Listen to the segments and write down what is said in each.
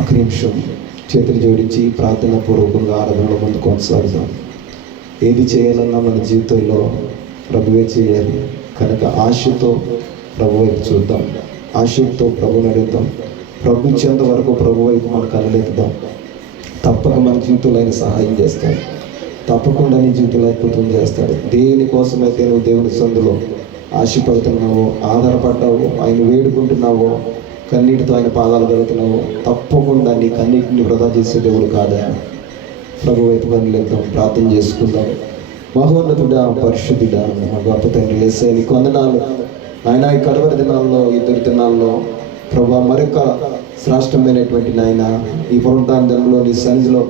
ఒక నిమిషం చేతులు జోడించి ప్రార్థన పూర్వకంగా ఆరాధనలో ముందు కొనసాగుతాం. ఏది చేయాలన్నా మన జీవితంలో ప్రభువే చేయాలి కనుక ఆశతో ప్రభు వైపు చూద్దాం, ఆశతో ప్రభుని అడుగుతాం. ప్రభు ఇచ్చేంత వరకు ప్రభు వైపు మనం కలలేద్దాం. తప్పక మన జీవితంలో ఆయన సహాయం చేస్తాడు, తప్పకుండా నీ జీవితంలో అద్భుతం చేస్తాడు. దేనికోసమైతే నువ్వు దేవుని సందులో ఆశపడుతున్నావో, ఆధారపడ్డావో, ఆయన వేడుకుంటున్నావో, కన్నీటితో ఆయన పాదాలు కలుగుతున్నావో, తప్పకుండా నీ కన్నీటిని వృధా చేసే దేవుడు కాదా. ప్రభు వైపు కనులేద్దాం, ప్రార్థన చేసుకుందాం. మహోన్నతుడా, పరిశుద్ధుడా, మా గొప్ప తండ్రి యేసయ్యా, నీకు వందనాలు నాయన. ఈ కడవరి దినాల్లో, ఈ దినాల్లో ప్రభు మరొక శ్రేష్టమైనటువంటి నాయన ఈ పునరుద్ధానంలో నీ సన్నిధిలో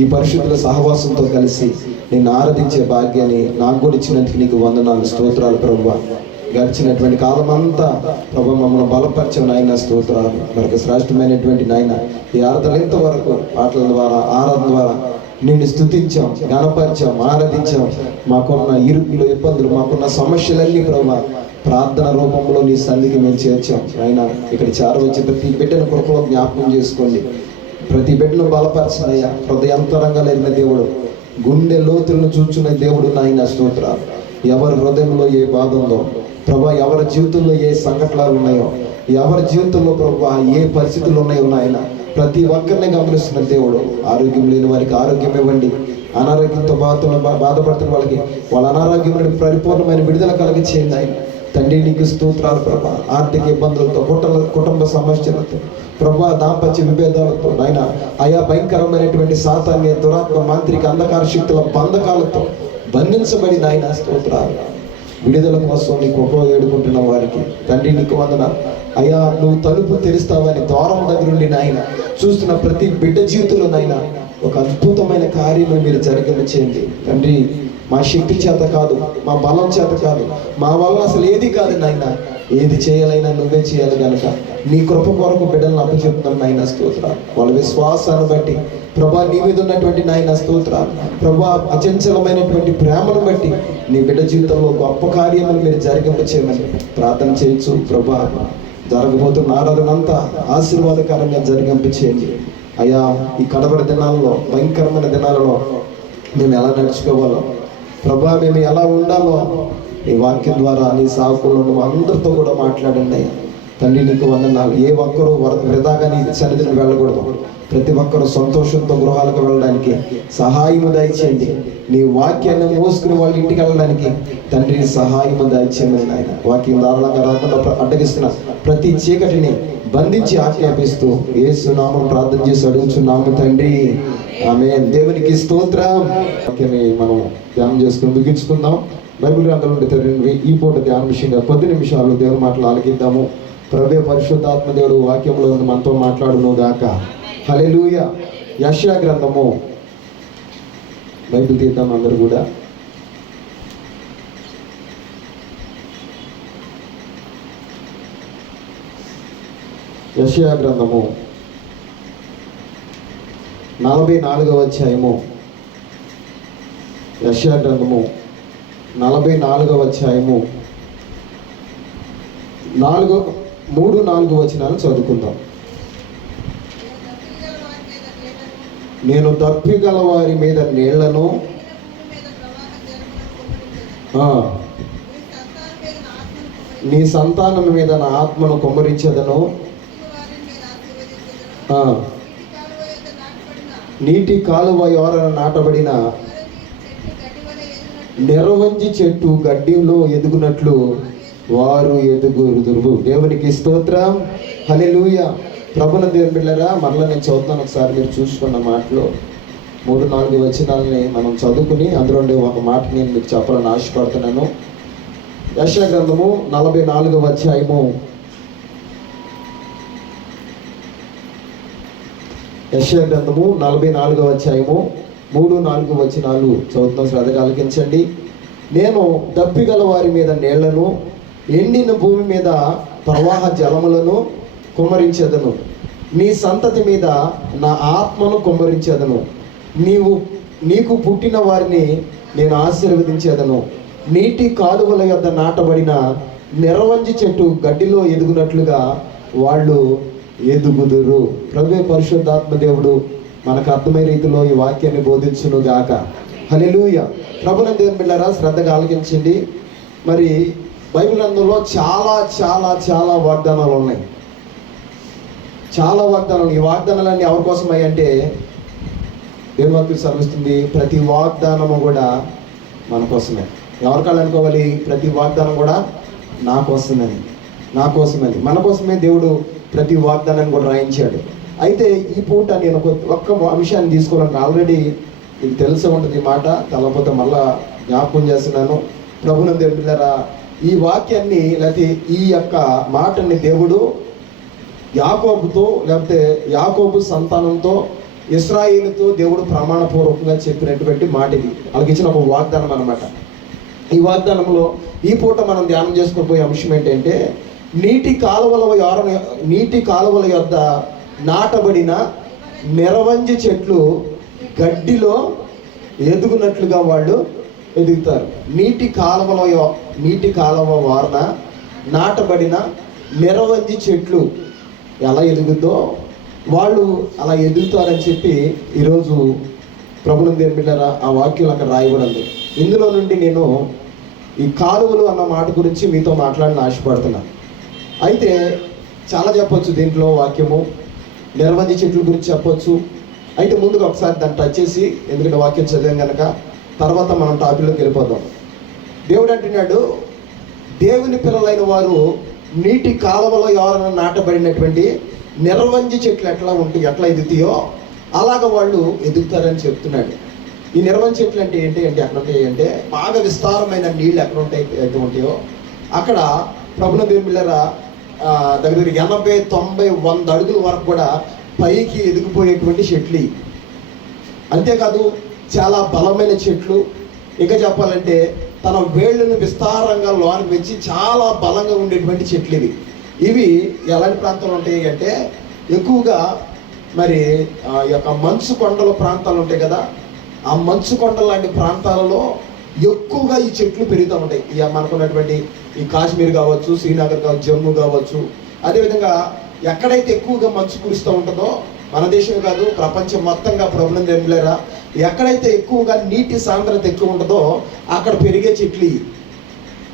ఈ పరిశుద్ధుల సహవాసంతో కలిసి నేను ఆరాధించే భాగ్యాన్ని నాకు కూడా ఇచ్చినందుకు నీకు వందనాలు, స్తోత్రాలు ప్రభువా. గడిచినటువంటి కాలం అంతా ప్రభు మమ్మల్ని బలపరిచే నాయన స్తోత్రాలు. మరొక శ్రేష్టమైనటువంటి నాయన ఈ ఆరాధన వరకు పాటల ద్వారా, ఆరాధన ద్వారా నిన్ను స్తుతించాం, గణపరిచాం, ఆరాధించాం. మాకున్న ఇరుకులు, ఇబ్బందులు, మాకున్న సమస్యలన్నీ ప్రభు ప్రార్థన రూపంలో నీ సన్నిధికి మేము చేర్చాం. ఆయన ఇక్కడ చేరవచ్చి ప్రతి బిడ్డను కృపలో జ్ఞాపకం చేసుకోండి, ప్రతి బిడ్డను బలపరచనయ్యా. హృదయాంతరంగా ఎరిగిన దేవుడు, గుండె లోతులను చూచున్న దేవుడు నాయన స్తోత్రాలు. ఎవరి హృదయంలో ఏ బాధ ఉందో ప్రభా, ఎవరి జీవితంలో ఏ సంఘటనలు ఉన్నాయో, ఎవరి జీవితంలో ప్రభా ఏ పరిస్థితులు ఉన్నాయో నాయన ప్రతి ఒక్కరిని గమనిస్తున్న దేవుడు. ఆరోగ్యం లేని వారికి ఆరోగ్యం ఇవ్వండి, అనారోగ్యంతో బాధపడుతున్న వాళ్ళకి వాళ్ళ అనారోగ్యం నుండి పరిపూర్ణమైన విడుదల కలిగి చేయండి ఆయన తండ్రి. నీకు స్తోత్రాలు ప్రభా. ఆర్థిక ఇబ్బందులతో, కుటుంబ సమస్యలతో ప్రభా, దాంపత్య విభేదాలతో నాయన ఆయా భయంకరమైనటువంటి సాతాన్య, దురాత్మ, మాంత్రిక, అంధకార శక్తుల బంధకాలతో బంధించబడి నాయన స్తోత్రాలు. విడుదల కోసం నీకు ఏడుకుంటున్న వారికి తండ్రి నీకు వందనాలు అయ్యా. నువ్వు తలుపు తెరుస్తావని ద్వారం దగ్గర నుండి నాయన చూస్తున్న ప్రతి బిడ్డ జీవితంలో నాయన ఒక అద్భుతమైన కార్యం మీరు జరిగేలా చేయండి తండ్రి. మా శక్తి చేత కాదు, మా బలం చేత కాదు, మా వల్ల అసలు ఏది కాదు నాయన. ఏది చేయాలైనా నువ్వే చేయాలి కనుక నీ కృప కొరకు బిడ్డలను అప్పచెప్తున్నాం నాయన స్తోత్రాలు. వాళ్ళ విశ్వాసాన్ని బట్టి ప్రభా, నీ మీద ఉన్నటువంటి నాయన స్తోత్రాలు ప్రభా, అచంచలమైనటువంటి ప్రేమను బట్టి నీ బిడ్డ జీవితంలో గొప్ప కార్యములు మీరు జరిగింపచేయమని ప్రార్థన చేయొచ్చు ప్రభా. జరగబోతున్న ఆరాధన అంతా ఆశీర్వాదకరంగా జరిగింపచేయండి అయ్యా. ఈ కడవరి దినాల్లో, భయంకరమైన దినాలలో మేము ఎలా నడుచుకోవాలో ప్రభా, మేము ఎలా ఉండాలో నీ వాక్యం ద్వారా నీ సాకులను అందరితో కూడా మాట్లాడండి అయ్యా తండ్రి. నీకు వందనాలు. ఏ ఒక్కరూ వృధాగా నీ సన్నిధిని వెళ్ళకూడదు. ప్రతి ఒక్కరూ సంతోషంతో గృహాలకు వెళ్ళడానికి సహాయము దయచేయండి. నీ వాక్యాన్ని మోసుకుని వాళ్ళ ఇంటికి వెళ్ళడానికి తండ్రి సహాయము దయచేయమని ఆయన. వాక్యం దారుణంగా రాకుండా అడ్డగిస్తున్న ప్రతి చీకటిని బంధించి ఆజ్ఞాపిస్తూ యేసు నామం ప్రార్థన చేసి అడుగుచున్నాము తండ్రి, ఆమేన్. దేవునికి స్తోత్రం. వాక్యాన్ని మనం ధ్యానం చేసుకుని ముగించుకుందాం. బైబిల్ గ్రంథం నుండి తెరివి ఈ పూట ధ్యాన విషయంగా 10 నిమిషాలు దేవుని మాటలు ఆలకిద్దాము. ప్రభువే పరిశుద్ధాత్మ దేవుడు వాక్యంలో మనతో మాట్లాడును గాక. హల్లెలూయా. యెషయా గ్రంథము, బైబిల్ తీద్దాం అందరూ కూడా. యెషయా గ్రంథము 44వ అధ్యాయము. యెషయా గ్రంథము 44వ అధ్యాయము 3-4 వచనాలు చదువుకుందాం. నేను దప్పిగల వారి మీద నీళ్లను, నీ సంతానం మీద నా ఆత్మను కుమ్మరించదను. నీటి కాలువ యోరన నాటబడిన నెరవంజి చెట్టు గడ్డిలో ఎదుగునట్లు వారు ఎదుగుదురు. దేవునికి స్తోత్రం. హల్లెలూయా. ప్రభున దేవుని బిడ్డలారా, మరలా నేను చదువుతాను, ఒకసారి మీరు చూసుకున్న మాటలో 3-4 వచనాలని మనం చదువుకుని అందులో ఒక మాట నేను మీకు చెప్పాలని ఆశపడుతున్నాను. యెషయా గ్రంథము 44వ అధ్యాయము. యెషయా గ్రంథము 44వ అధ్యాయము 3-4 వచనాలు చదువుతున్న శ్రద్ధగా ఆలకించండి. నేను దప్పిగల వారి మీద నీళ్లను, ఎండిన భూమి మీద ప్రవాహ జలములను కుమ్మరించెదను. నీ సంతతి మీద నా ఆత్మను కుమ్మరించెదను. నీకు పుట్టిన వారిని నేను ఆశీర్వదించేదను. నీటి కాలువల యొద్ద నాటబడిన నెరవంజి చెట్టు గడ్డిలో ఎదుగునట్లుగా వాళ్ళు ఎదుగుదురు. ప్రభువే పరిశుద్ధాత్మ దేవుడు మనకు అర్థమయ్యే రీతిలో ఈ వాక్యాన్ని బోధించును గాక. హల్లెలూయా. ప్రభునందు దేవుని బిడ్డలారా, శ్రద్ధగా ఆలకించండి. మరి బైబిల్ గ్రంథంలో చాలా చాలా చాలా వాగ్దానాలు ఉన్నాయి. చాలా వాగ్దానాలు. ఈ వాగ్దానాలన్నీ ఎవరి కోసమై అంటే దేవుని వాక్యం సెలవిస్తుంది, ప్రతి వాగ్దానము కూడా మన కోసమే. ఎవరికాళ్ళు అనుకోవాలి? ప్రతి వాగ్దానం కూడా నా కోసమని, మన కోసమే దేవుడు ప్రతి వాగ్దానాన్ని కూడా రాయించాడు. అయితే ఈ పూట నేను ఒక్క అంశాన్ని తీసుకోవాలని, ఆల్రెడీ మీకు తెలిసి ఉంటుంది ఈ మాట, తెలకపోతే మళ్ళా జ్ఞాపకం చేస్తున్నాను. ప్రభునందు దేవుని బిడ్డలారా, ఈ వాక్యాన్ని లేకపోతే ఈ యొక్క మాటని దేవుడు యాకోబుతో, లేకపోతే యాకోబు సంతానంతో, ఇశ్రాయేలుతో దేవుడు ప్రమాణపూర్వకంగా చెప్పినటువంటి మాట ఇది. వాళ్ళకి ఇచ్చిన ఒక వాగ్దానం అన్నమాట. ఈ వాగ్దానంలో ఈ పూట మనం ధ్యానం చేసుకుని పోయే అంశం ఏంటంటే, నీటి కాలువల యొద్ద నాటబడిన నిరవంజి చెట్లు గడ్డిలో ఎదుగునట్లుగా వాళ్ళు ఎదుగుతారు. నీటి కాలువ వారన నాటబడిన నిరవంజి చెట్లు ఎలా ఎదుగుద్దో వాళ్ళు అలా ఎదుగుతారని చెప్పి ఈరోజు ప్రభునందు దేవుని బిడ్డలారా ఆ వాక్యం అక్కడ రాయబడింది. ఇందులో నుండి నేను ఈ కాలువలు అన్న మాట గురించి మీతో మాట్లాడిన ఆశపడుతున్నాను. అయితే చాలా చెప్పొచ్చు దీంట్లో వాక్యము, నిరవంజి చెట్ల గురించి చెప్పొచ్చు. అయితే ముందుగా ఒకసారి దాన్ని టచ్ చేసి, ఎందుకంటే వాక్యం చదివాం కనుక తర్వాత మనం టాపిక్లోకి వెళ్ళిపోదాం. దేవుడు అంటున్నాడు, దేవుని పిల్లలైన వారు నీటి కాలువలో ఎవరైనా నాటబడినటువంటి నిరవంజి చెట్లు ఎట్లా ఎదుగుతాయో అలాగ వాళ్ళు ఎదుగుతారని చెప్తున్నాడు. ఈ నిరవంజి చెట్లు అంటే ఏంటి అంటే ఎక్కడ ఉంటాయి అంటే, బాగా విస్తారమైన నీళ్ళు ఎక్కడ అయితే ఉంటాయో అక్కడ ప్రభునందు దేవుని బిడ్డలారా దగ్గర 80, 90, 100 అడుగుల వరకు కూడా పైకి ఎదిగిపోయేటువంటి చెట్లు. అంతేకాదు చాలా బలమైన చెట్లు. ఇంకా చెప్పాలంటే తన వేళ్ళను విస్తారంగా లోనికి పెంచి చాలా బలంగా ఉండేటువంటి చెట్లు ఇవి ఎలాంటి ప్రాంతాలు ఉంటాయి అంటే, ఎక్కువగా మరి ఈ యొక్క మంచు కొండల ప్రాంతాలు ఉంటాయి కదా, ఆ మంచు కొండల లాంటి ప్రాంతాలలో ఎక్కువగా ఈ చెట్లు పెరుగుతూ ఉంటాయి. ఇక మనకున్నటువంటి ఈ కాశ్మీర్ కావచ్చు, శ్రీనగర్ కావచ్చు, జమ్మూ కావచ్చు, అదేవిధంగా ఎక్కడైతే ఎక్కువగా మంచు కురుస్తూ ఉంటుందో, మన దేశం కాదు ప్రపంచం మొత్తంగా ప్రభునందు దేవుని బిడ్డలారా ఎక్కడైతే ఎక్కువగా నీటి సాంద్రత ఎక్కువ ఉంటుందో అక్కడ పెరిగే చెట్లు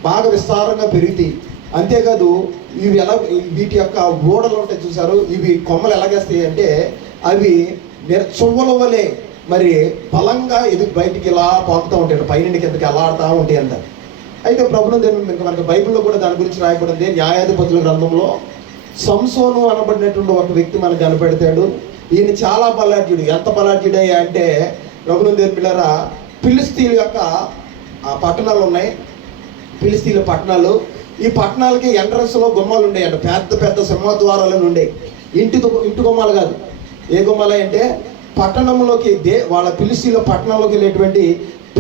బాగా విస్తారంగా పెరుగుతాయి. అంతేకాదు ఇవి వీటి యొక్క ఓడలు ఉంటాయి చూసారు, ఇవి కొమ్మలు ఎలాగేస్తాయి అంటే అవి చువ్వల వలె మరి బలంగా బయటికి ఇలా పాకుతూ ఉంటాయి, పైన కిందకి ఎలా ఆడుతూ ఉంటాయి అంట. అయితే ప్రభునందు దేవుని మనకి బైబిల్లో కూడా దాని గురించి రాయబడింది. న్యాయాధిపతుల గ్రంథంలో సంసోను అనబడినటువంటి ఒక వ్యక్తి మనకు కనపెడతాడు. ఈయన చాలా బలాఢ్యుడు. ఎంత బలాఢ్యుడయ్యా అంటే, ప్రభునందు దేవుని బిడ్డలారా, ఫిలిస్తీన్ల యొక్క పట్టణాలు ఉన్నాయి, ఫిలిస్తీన్ల పట్టణాలు. ఈ పట్టణాలకి ఎంట్రన్స్లో గుమ్మాలు ఉండేయంట, పెద్ద పెద్ద సింహద్వారాలను ఉండే. ఇంటి గుమ్మాలు కాదు. ఏ గుమ్మాలు అంటే పట్టణంలోకి వాళ్ళ ఫిలిస్తీన్ల పట్టణంలోకి వెళ్ళేటువంటి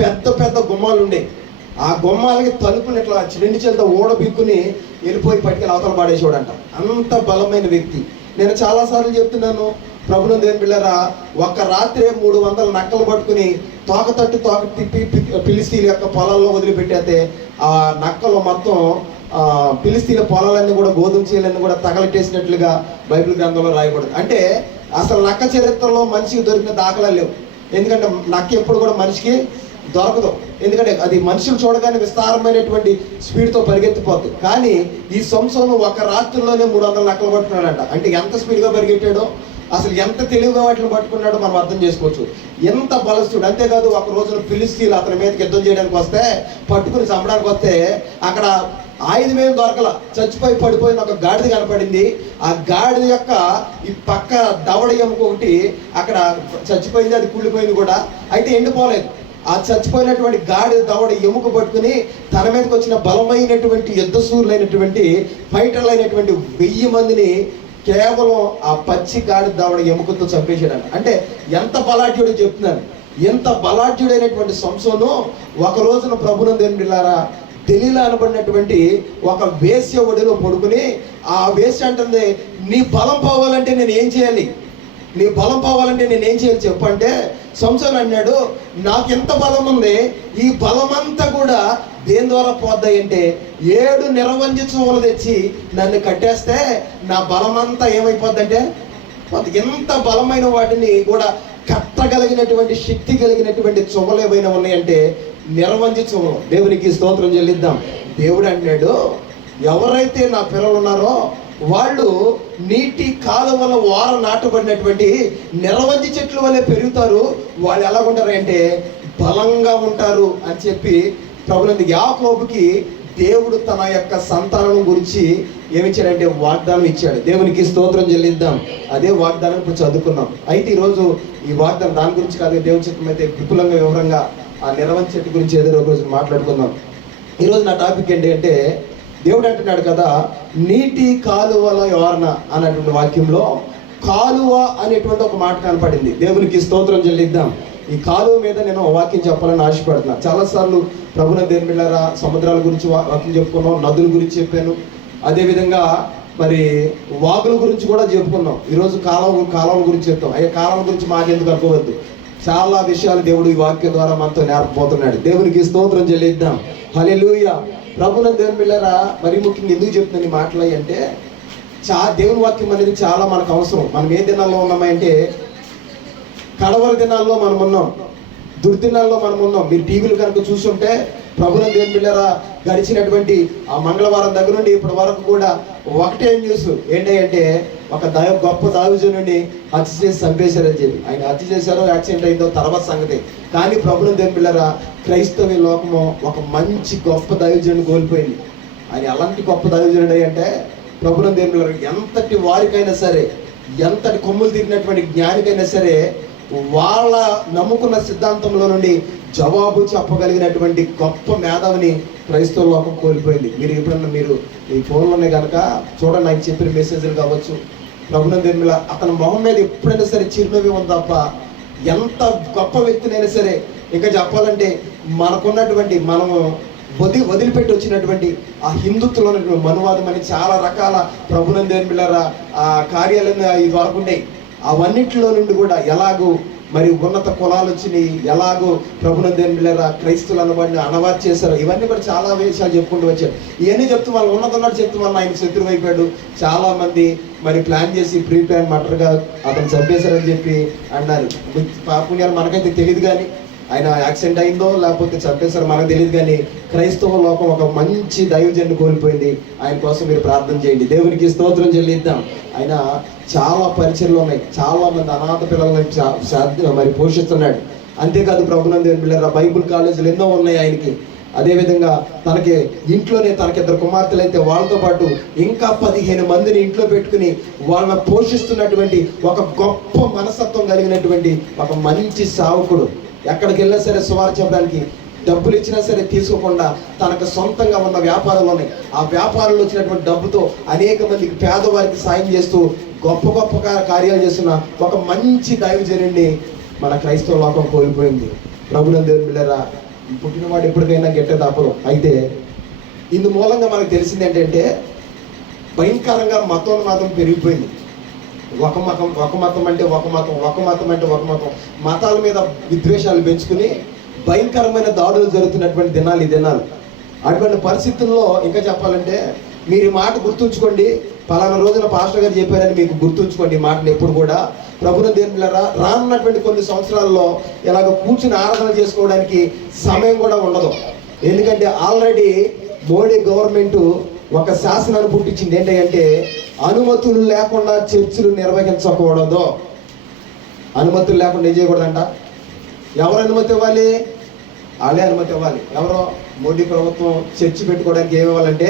పెద్ద పెద్ద గుమ్మాలు ఉండే. ఆ గుమ్మాలకి తలుపుని ఇట్లా రెండు చేతులతో ఓడబిక్కుని వెళ్ళిపోయి పట్టుకెళ్ళి అవతల పాడేసేవాడంట. అంత బలమైన వ్యక్తి. నేను చాలాసార్లు చెప్తున్నాను, ప్రభునందు దేవుని బిడ్డలారా, ఒక్క రాత్రే 300 నక్కలు పట్టుకుని తోక తిప్పి ఫిలిస్తీన్ల యొక్క పొలాల్లో వదిలిపెట్టేస్తే ఆ నక్కలు మొత్తం ఫిలిస్తీన్ల పొలాలన్నీ కూడా, గోధుమ చేలన్నీ కూడా తగలెట్టేసినట్లుగా బైబిల్ గ్రంథంలో రాయబడింది. అంటే అసలు నక్క చరిత్రలో మనిషికి దొరికిన దాఖలాలు లేవు. ఎందుకంటే నక్క ఎప్పుడు కూడా మనిషికి దొరకదు. ఎందుకంటే అది మనుషులు చూడగానే విస్తారమైనటువంటి స్పీడ్తో పరిగెత్తిపోద్ది. కానీ ఈ సంసోను ఒక రాత్రిలోనే 300 నక్కలు పట్టుకున్నాడంట. అంటే ఎంత స్పీడ్గా పరిగెట్టాడో, అసలు ఎంత తెలివిగా వాటిని పట్టుకున్నాడో మనం అర్థం చేసుకోవచ్చు. ఎంత బలస్తుడు. అంతేకాదు ఒక రోజున ఫిలిస్తీన్లు అతని మీదకి యుద్ధం చేయడానికి వస్తే, పట్టుకుని చంపడానికి వస్తే, అక్కడ ఆయుధం ఏం దొరకల, చచ్చిపోయి పడిపోయిన ఒక గాడిద కనపడింది. ఆ గాడిద యొక్క ఈ పక్క దవడ ఎముక ఒకటి అక్కడ చచ్చిపోయింది, అది కుళ్ళిపోయింది కూడా, అయితే ఎండిపోలేదు. ఆ చచ్చిపోయినటువంటి గాడిద దవడ ఎముక పట్టుకుని తన మీదకి వచ్చిన బలమైనటువంటి యుద్ధశూరులైనటువంటి ఫైటర్లు అయినటువంటి 1000 మందిని కేవలం ఆ పచ్చి గాడిద దవడ ఎముకతో చంపేసాడు. అంటే ఎంత బలాఢ్యుడో చెప్తున్నాను. ఎంత బలాఢ్యుడైనటువంటి సంసోను ఒక రోజున ప్రభునందు దేవుని బిడ్డలారా దెలీలా అనబడినటువంటి ఒక వేశ్య ఒడిలో పడుకుని, ఆ వేశ్య అంటుంది, నీ బలం పోవాలంటే నేను ఏం చేయాలి, నీ బలం పోవాలంటే నేను ఏం చేయాలి చెప్పంటే, సంసోను అన్నాడు, నాకు ఎంత బలం ఉంది, ఈ బలమంతా కూడా దేని ద్వారా పోద్దాయి అంటే 7 నిరవంజి చువ్వలు తెచ్చి నన్ను కట్టేస్తే నా బలమంతా ఏమైపోద్దంటే ఎంత బలమైన వాటిని కూడా కట్టగలిగినటువంటి శక్తి కలిగినటువంటి చువ్వలు ఏమైనా ఉన్నాయంటే నిరవంజి చువ్వలు. దేవునికి స్తోత్రం చెల్లిద్దాం. దేవుడు అన్నాడు, ఎవరైతే నా పిల్లలు ఉన్నారో వాళ్ళు నీటి కాలువల వార నాటబడినటువంటి నిరవంజి చెట్లు వల్లే పెరుగుతారు, వాళ్ళు ఎలా ఉంటారు అంటే బలంగా ఉంటారు అని చెప్పి ప్రభునందు యాకోబుకి దేవుడు తన యొక్క సంతానం గురించి ఏమిచ్చాడంటే వాగ్దానం ఇచ్చాడు. దేవునికి స్తోత్రం చెల్లిద్దాం. అదే వాగ్దానం ఇప్పుడు చదువుకున్నాం. అయితే ఈరోజు ఈ వాగ్దానం దాని గురించి కాదు, దేవుని చిత్తం అయితే విపులంగా వివరంగా ఆ నిరవంజి చెట్టు గురించి ఏదో ఒక రోజు మాట్లాడుకుందాం. ఈరోజు నా టాపిక్ ఏంటి అంటే, దేవుడు అంటున్నాడు కదా, నీటి కాలువల యోర్న అన్నటువంటి వాక్యంలో కాలువ అనేటువంటి ఒక మాట కనపడింది. దేవునికి స్తోత్రం చెల్లిద్దాం. ఈ కాలువ మీద నేను వాక్యం చెప్పాలని ఆశపడుతున్నా. చాలాసార్లు ప్రభున దేవుని బిడ్డలారా సముద్రాల గురించి వాక్యం చెప్పుకున్నాం, నదుల గురించి చెప్పాను, అదేవిధంగా మరి వాగుల గురించి కూడా చెప్పుకున్నాం. ఈరోజు కాలువ గురించి చెప్తాం. అయ్యే కాలువ గురించి మాకెందుకు అనుకోవద్దు, చాలా విషయాలు దేవుడు ఈ వాక్యం ద్వారా మనతో నేర్పబోతున్నాడు. దేవునికి స్తోత్రం చెల్లిద్దాం. హల్లెలూయా. ప్రభున దేవుని బిడ్డలారా మరి ముఖ్యంగా ఎందుకు చెప్తున్నాను ఈ మాటలు అంటే, దేవుని వాక్యం అనేది చాలా మనకు అవసరం. మనం ఏ దినాల్లో ఉన్నామంటే కడవరి దినాల్లో మనం ఉన్నాం, దుర్దినాల్లో మనం ఉన్నాం. మీరు టీవీలు కనుక చూస్తుంటే ప్రభున దేవుని బిడ్డలారా గడిచినటువంటి ఆ మంగళవారం దగ్గర నుండి ఇప్పటి వరకు కూడా ఒకటే న్యూస్ ఏంటంటే ఒక గొప్ప దైవజనుడిని హత్య చేసి చంపేశారని చెప్పి. ఆయన హత్య చేశారో యాక్సిడెంట్ అయిందో తర్వాత సంగతి. కానీ ప్రభున దేవుని బిడ్డలారా క్రైస్తవ లోకము ఒక మంచి గొప్ప దైవజనుడిని కోల్పోయింది. ఆయన అలాంటి గొప్ప దైవజనుడు అంటే ప్రభున దేవుని బిడ్డలారా ఎంతటి వారికైనా సరే, ఎంతటి కొమ్ములు తిరిగినటువంటి జ్ఞానికైనా సరే వాళ్ళ నమ్ముకున్న సిద్ధాంతంలో నుండి జవాబు చెప్పగలిగినటువంటి గొప్ప మేధావిని క్రైస్తవ లోకం కోల్పోయింది. మీరు ఎప్పుడన్నా మీరు ఈ ఫోన్లోనే కనుక చూడండి, ఆయన చెప్పిన మెసేజ్లు కావచ్చు, ప్రభుత్వం దేని అతని మొహం మీద ఎప్పుడైనా సరే చిరునవ్వు ఉంది తప్ప ఎంత గొప్ప వ్యక్తినైనా సరే, ఇంకా చెప్పాలంటే మనకున్నటువంటి మనము వదిలిపెట్టి వచ్చినటువంటి ఆ హిందుత్వంలో ఉన్నటువంటి మనువాదం అని చాలా రకాల ప్రభుత్వం దేని బిళ్ళారా ఆ కార్యాలయం ఇది వరకు ఉన్నాయి. అవన్నిటిలో నుండి కూడా ఎలాగూ మరి ఉన్నత కులాలు వచ్చినాయి, ఎలాగో ప్రభునందేని బిళ్ళారా క్రైస్తువులు అనబడిని అనవారు చేశారు, ఇవన్నీ కూడా చాలా విషయాలు చెప్పుకుంటూ వచ్చారు. ఇవన్నీ చెప్తూ వాళ్ళు ఉన్నతున్నాడు చెప్తూ వాళ్ళు ఆయన శత్రువు అయిపోయాడు. చాలా మంది మరి ప్లాన్ చేసి ప్రీ ప్లాన్ మటర్గా అతను చంపేశారని చెప్పి అన్నారు. పుణ్యాలు మనకైతే తెలియదు, కానీ ఆయన యాక్సిడెంట్ అయిందో లేకపోతే చంపేశారో మనకు తెలియదు. కానీ క్రైస్తవ లోకం ఒక మంచి దైవజన్ని కోల్పోయింది. ఆయన కోసం మీరు ప్రార్థన చేయండి. దేవునికి స్తోత్రం చెల్లిద్దాం. ఆయన చాలా పరిచయలు ఉన్నాయి, చాలా మంది అనాథ పిల్లలను మరి పోషిస్తున్నాడు. అంతేకాదు ప్రభునందేని బిళ్ళారా బైబుల్ కాలేజీలు ఎన్నో ఉన్నాయి ఆయనకి. అదేవిధంగా తనకి ఇంట్లోనే తనకి 2 కుమార్తెలు అయితే వాళ్ళతో పాటు ఇంకా 15 మందిని ఇంట్లో పెట్టుకుని వాళ్ళని పోషిస్తున్నటువంటి ఒక గొప్ప మనస్తత్వం కలిగినటువంటి ఒక మంచి సావకుడు. ఎక్కడికి వెళ్ళినా సరే సువార్త చెప్పడానికి డబ్బులు ఇచ్చినా సరే తీసుకోకుండా తనకు సొంతంగా ఉన్న వ్యాపారాలు ఉన్నాయి. ఆ వ్యాపారంలో వచ్చినటువంటి డబ్బుతో అనేక మందికి పేదవారికి సాయం చేస్తూ గొప్ప గొప్ప కార్యాలు చేస్తున్న ఒక మంచి దైవజనుడిని మన క్రైస్తవ లోకం కోల్పోయింది. ప్రభునందేని బిళ్ళారా పుట్టినవాడు ఎప్పటికైనా గెట్టే తప్పదు. అయితే ఇందు మూలంగా మనకు తెలిసింది ఏంటంటే భయంకరంగా మతోన్మాదం పెరిగిపోయింది. ఒక మతం అంటే ఒక మతం మతాల మీద విద్వేషాలు పెంచుకుని భయంకరమైన దాడులు జరుగుతున్నటువంటి దినాలు ఈ దినాలు. అటువంటి పరిస్థితుల్లో ఇంకా చెప్పాలంటే మీరు ఈ మాట గుర్తుంచుకోండి. పలానా రోజున పాస్టర్ గారు చెప్పారని మీకు గుర్తుంచుకోండి ఈ మాటను ఎప్పుడు కూడా. ప్రభునందేని బిళ్ళారా రానున్నటువంటి కొన్ని సంవత్సరాల్లో ఇలాగ కూర్చుని ఆరాధన చేసుకోవడానికి సమయం కూడా ఉండదు. ఎందుకంటే ఆల్రెడీ మోడీ గవర్నమెంట్ ఒక శాసనాన్ని పుట్టించింది. ఏంటంటే అనుమతులు లేకుండా చర్చిలు నిర్వహించకూడదు. అనుమతులు లేకుండా ఏం చేయకూడదంట. ఎవరు అనుమతి ఇవ్వాలి? వాళ్ళే అనుమతి ఇవ్వాలి. ఎవరో మోడీ ప్రభుత్వం చర్చి పెట్టుకోవడానికి ఏమి ఇవ్వాలంటే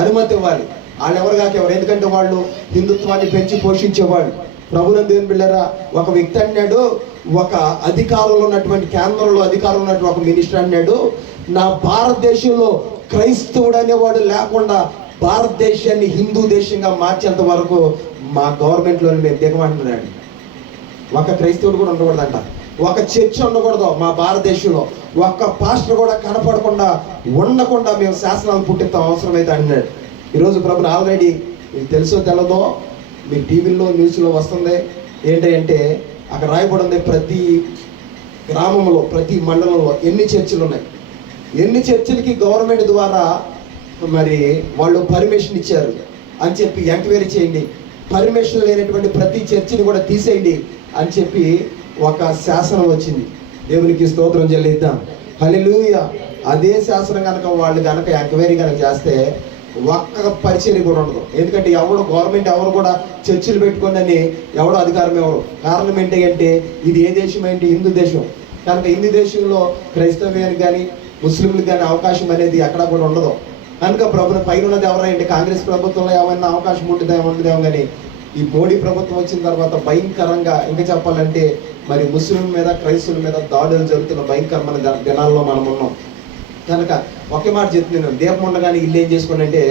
అనుమతి ఇవ్వాలి. వాళ్ళు ఎవరు కాక ఎవరు, ఎందుకంటే వాళ్ళు హిందుత్వాన్ని పెంచి పోషించేవాళ్ళు. ప్రభునందేని బిళ్ళారా ఒక వ్యక్తి అన్నాడు, ఒక అధికారంలో ఉన్నటువంటి కేంద్రంలో అధికారంలో ఉన్నటువంటి ఒక మినిస్టర్ అన్నాడు, నా భారతదేశంలో క్రైస్తవుడు అనేవాడు లేకుండా భారతదేశాన్ని హిందూ దేశంగా మార్చేంత వరకు మా గవర్నమెంట్లో మేము దిగమంటున్నాడు. ఒక క్రైస్తవుడు కూడా ఉండకూడదంట, ఒక చర్చ్ ఉండకూడదు మా భారతదేశంలో, ఒక్క పాస్టర్ కూడా కనపడకుండా ఉండకుండా మేము శాసనాలు పుట్టిస్తాం అవసరమైతే అన్నాడు. ఈరోజు ప్రభుని ఆల్రెడీ మీకు తెలుసో తెలదో, మీరు టీవీలో న్యూస్లో వస్తుంది ఏంటంటే అక్కడ రాయబడి ఉంది, ప్రతి గ్రామంలో ప్రతి మండలంలో ఎన్ని చర్చిలు ఉన్నాయి, ఎన్ని చర్చిలకి గవర్నమెంట్ ద్వారా మరి వాళ్ళు పర్మిషన్ ఇచ్చారు అని చెప్పి ఎంక్వైరీ చేయండి, పర్మిషన్ లేనటువంటి ప్రతి చర్చిని కూడా తీసేయండి అని చెప్పి ఒక శాసనం వచ్చింది. దేవునికి స్తోత్రం చెల్లిద్దాం. హల్లెలూయా. అదే శాసనం కనుక వాళ్ళు కనుక ఎంక్వైరీ కనుక చేస్తే ఒక్క పరిచర్య కూడా ఉండదు. ఎందుకంటే ఎవడు గవర్నమెంట్ ఎవరు కూడా చర్చిలు పెట్టుకోండి అని ఎవడు అధికారం ఎవరు. కారణం ఏంటి అంటే ఇది ఏ దేశం ఏంటి? హిందూ దేశం. కనుక హిందూ దేశంలో క్రైస్తవ్యానికి కానీ ముస్లింలకు కానీ అవకాశం అనేది ఎక్కడా కూడా ఉండదు. కనుక పైన ఉన్నది ఎవరైనా కాంగ్రెస్ ప్రభుత్వంలో ఏమైనా అవకాశం ఉంటుందేమో కానీ ఈ మోడీ ప్రభుత్వం వచ్చిన తర్వాత భయంకరంగా ఇంకా చెప్పాలంటే మరి ముస్లిం మీద క్రైస్తవుల మీద దాడులు జరుగుతున్న భయంకరమైన దినాల్లో మనం ఉన్నాం. కనుక ఒకే మాట చెప్తున్నాను, దీపం ఉండగానే ఇల్లు ఏం చేసుకోండి అంటే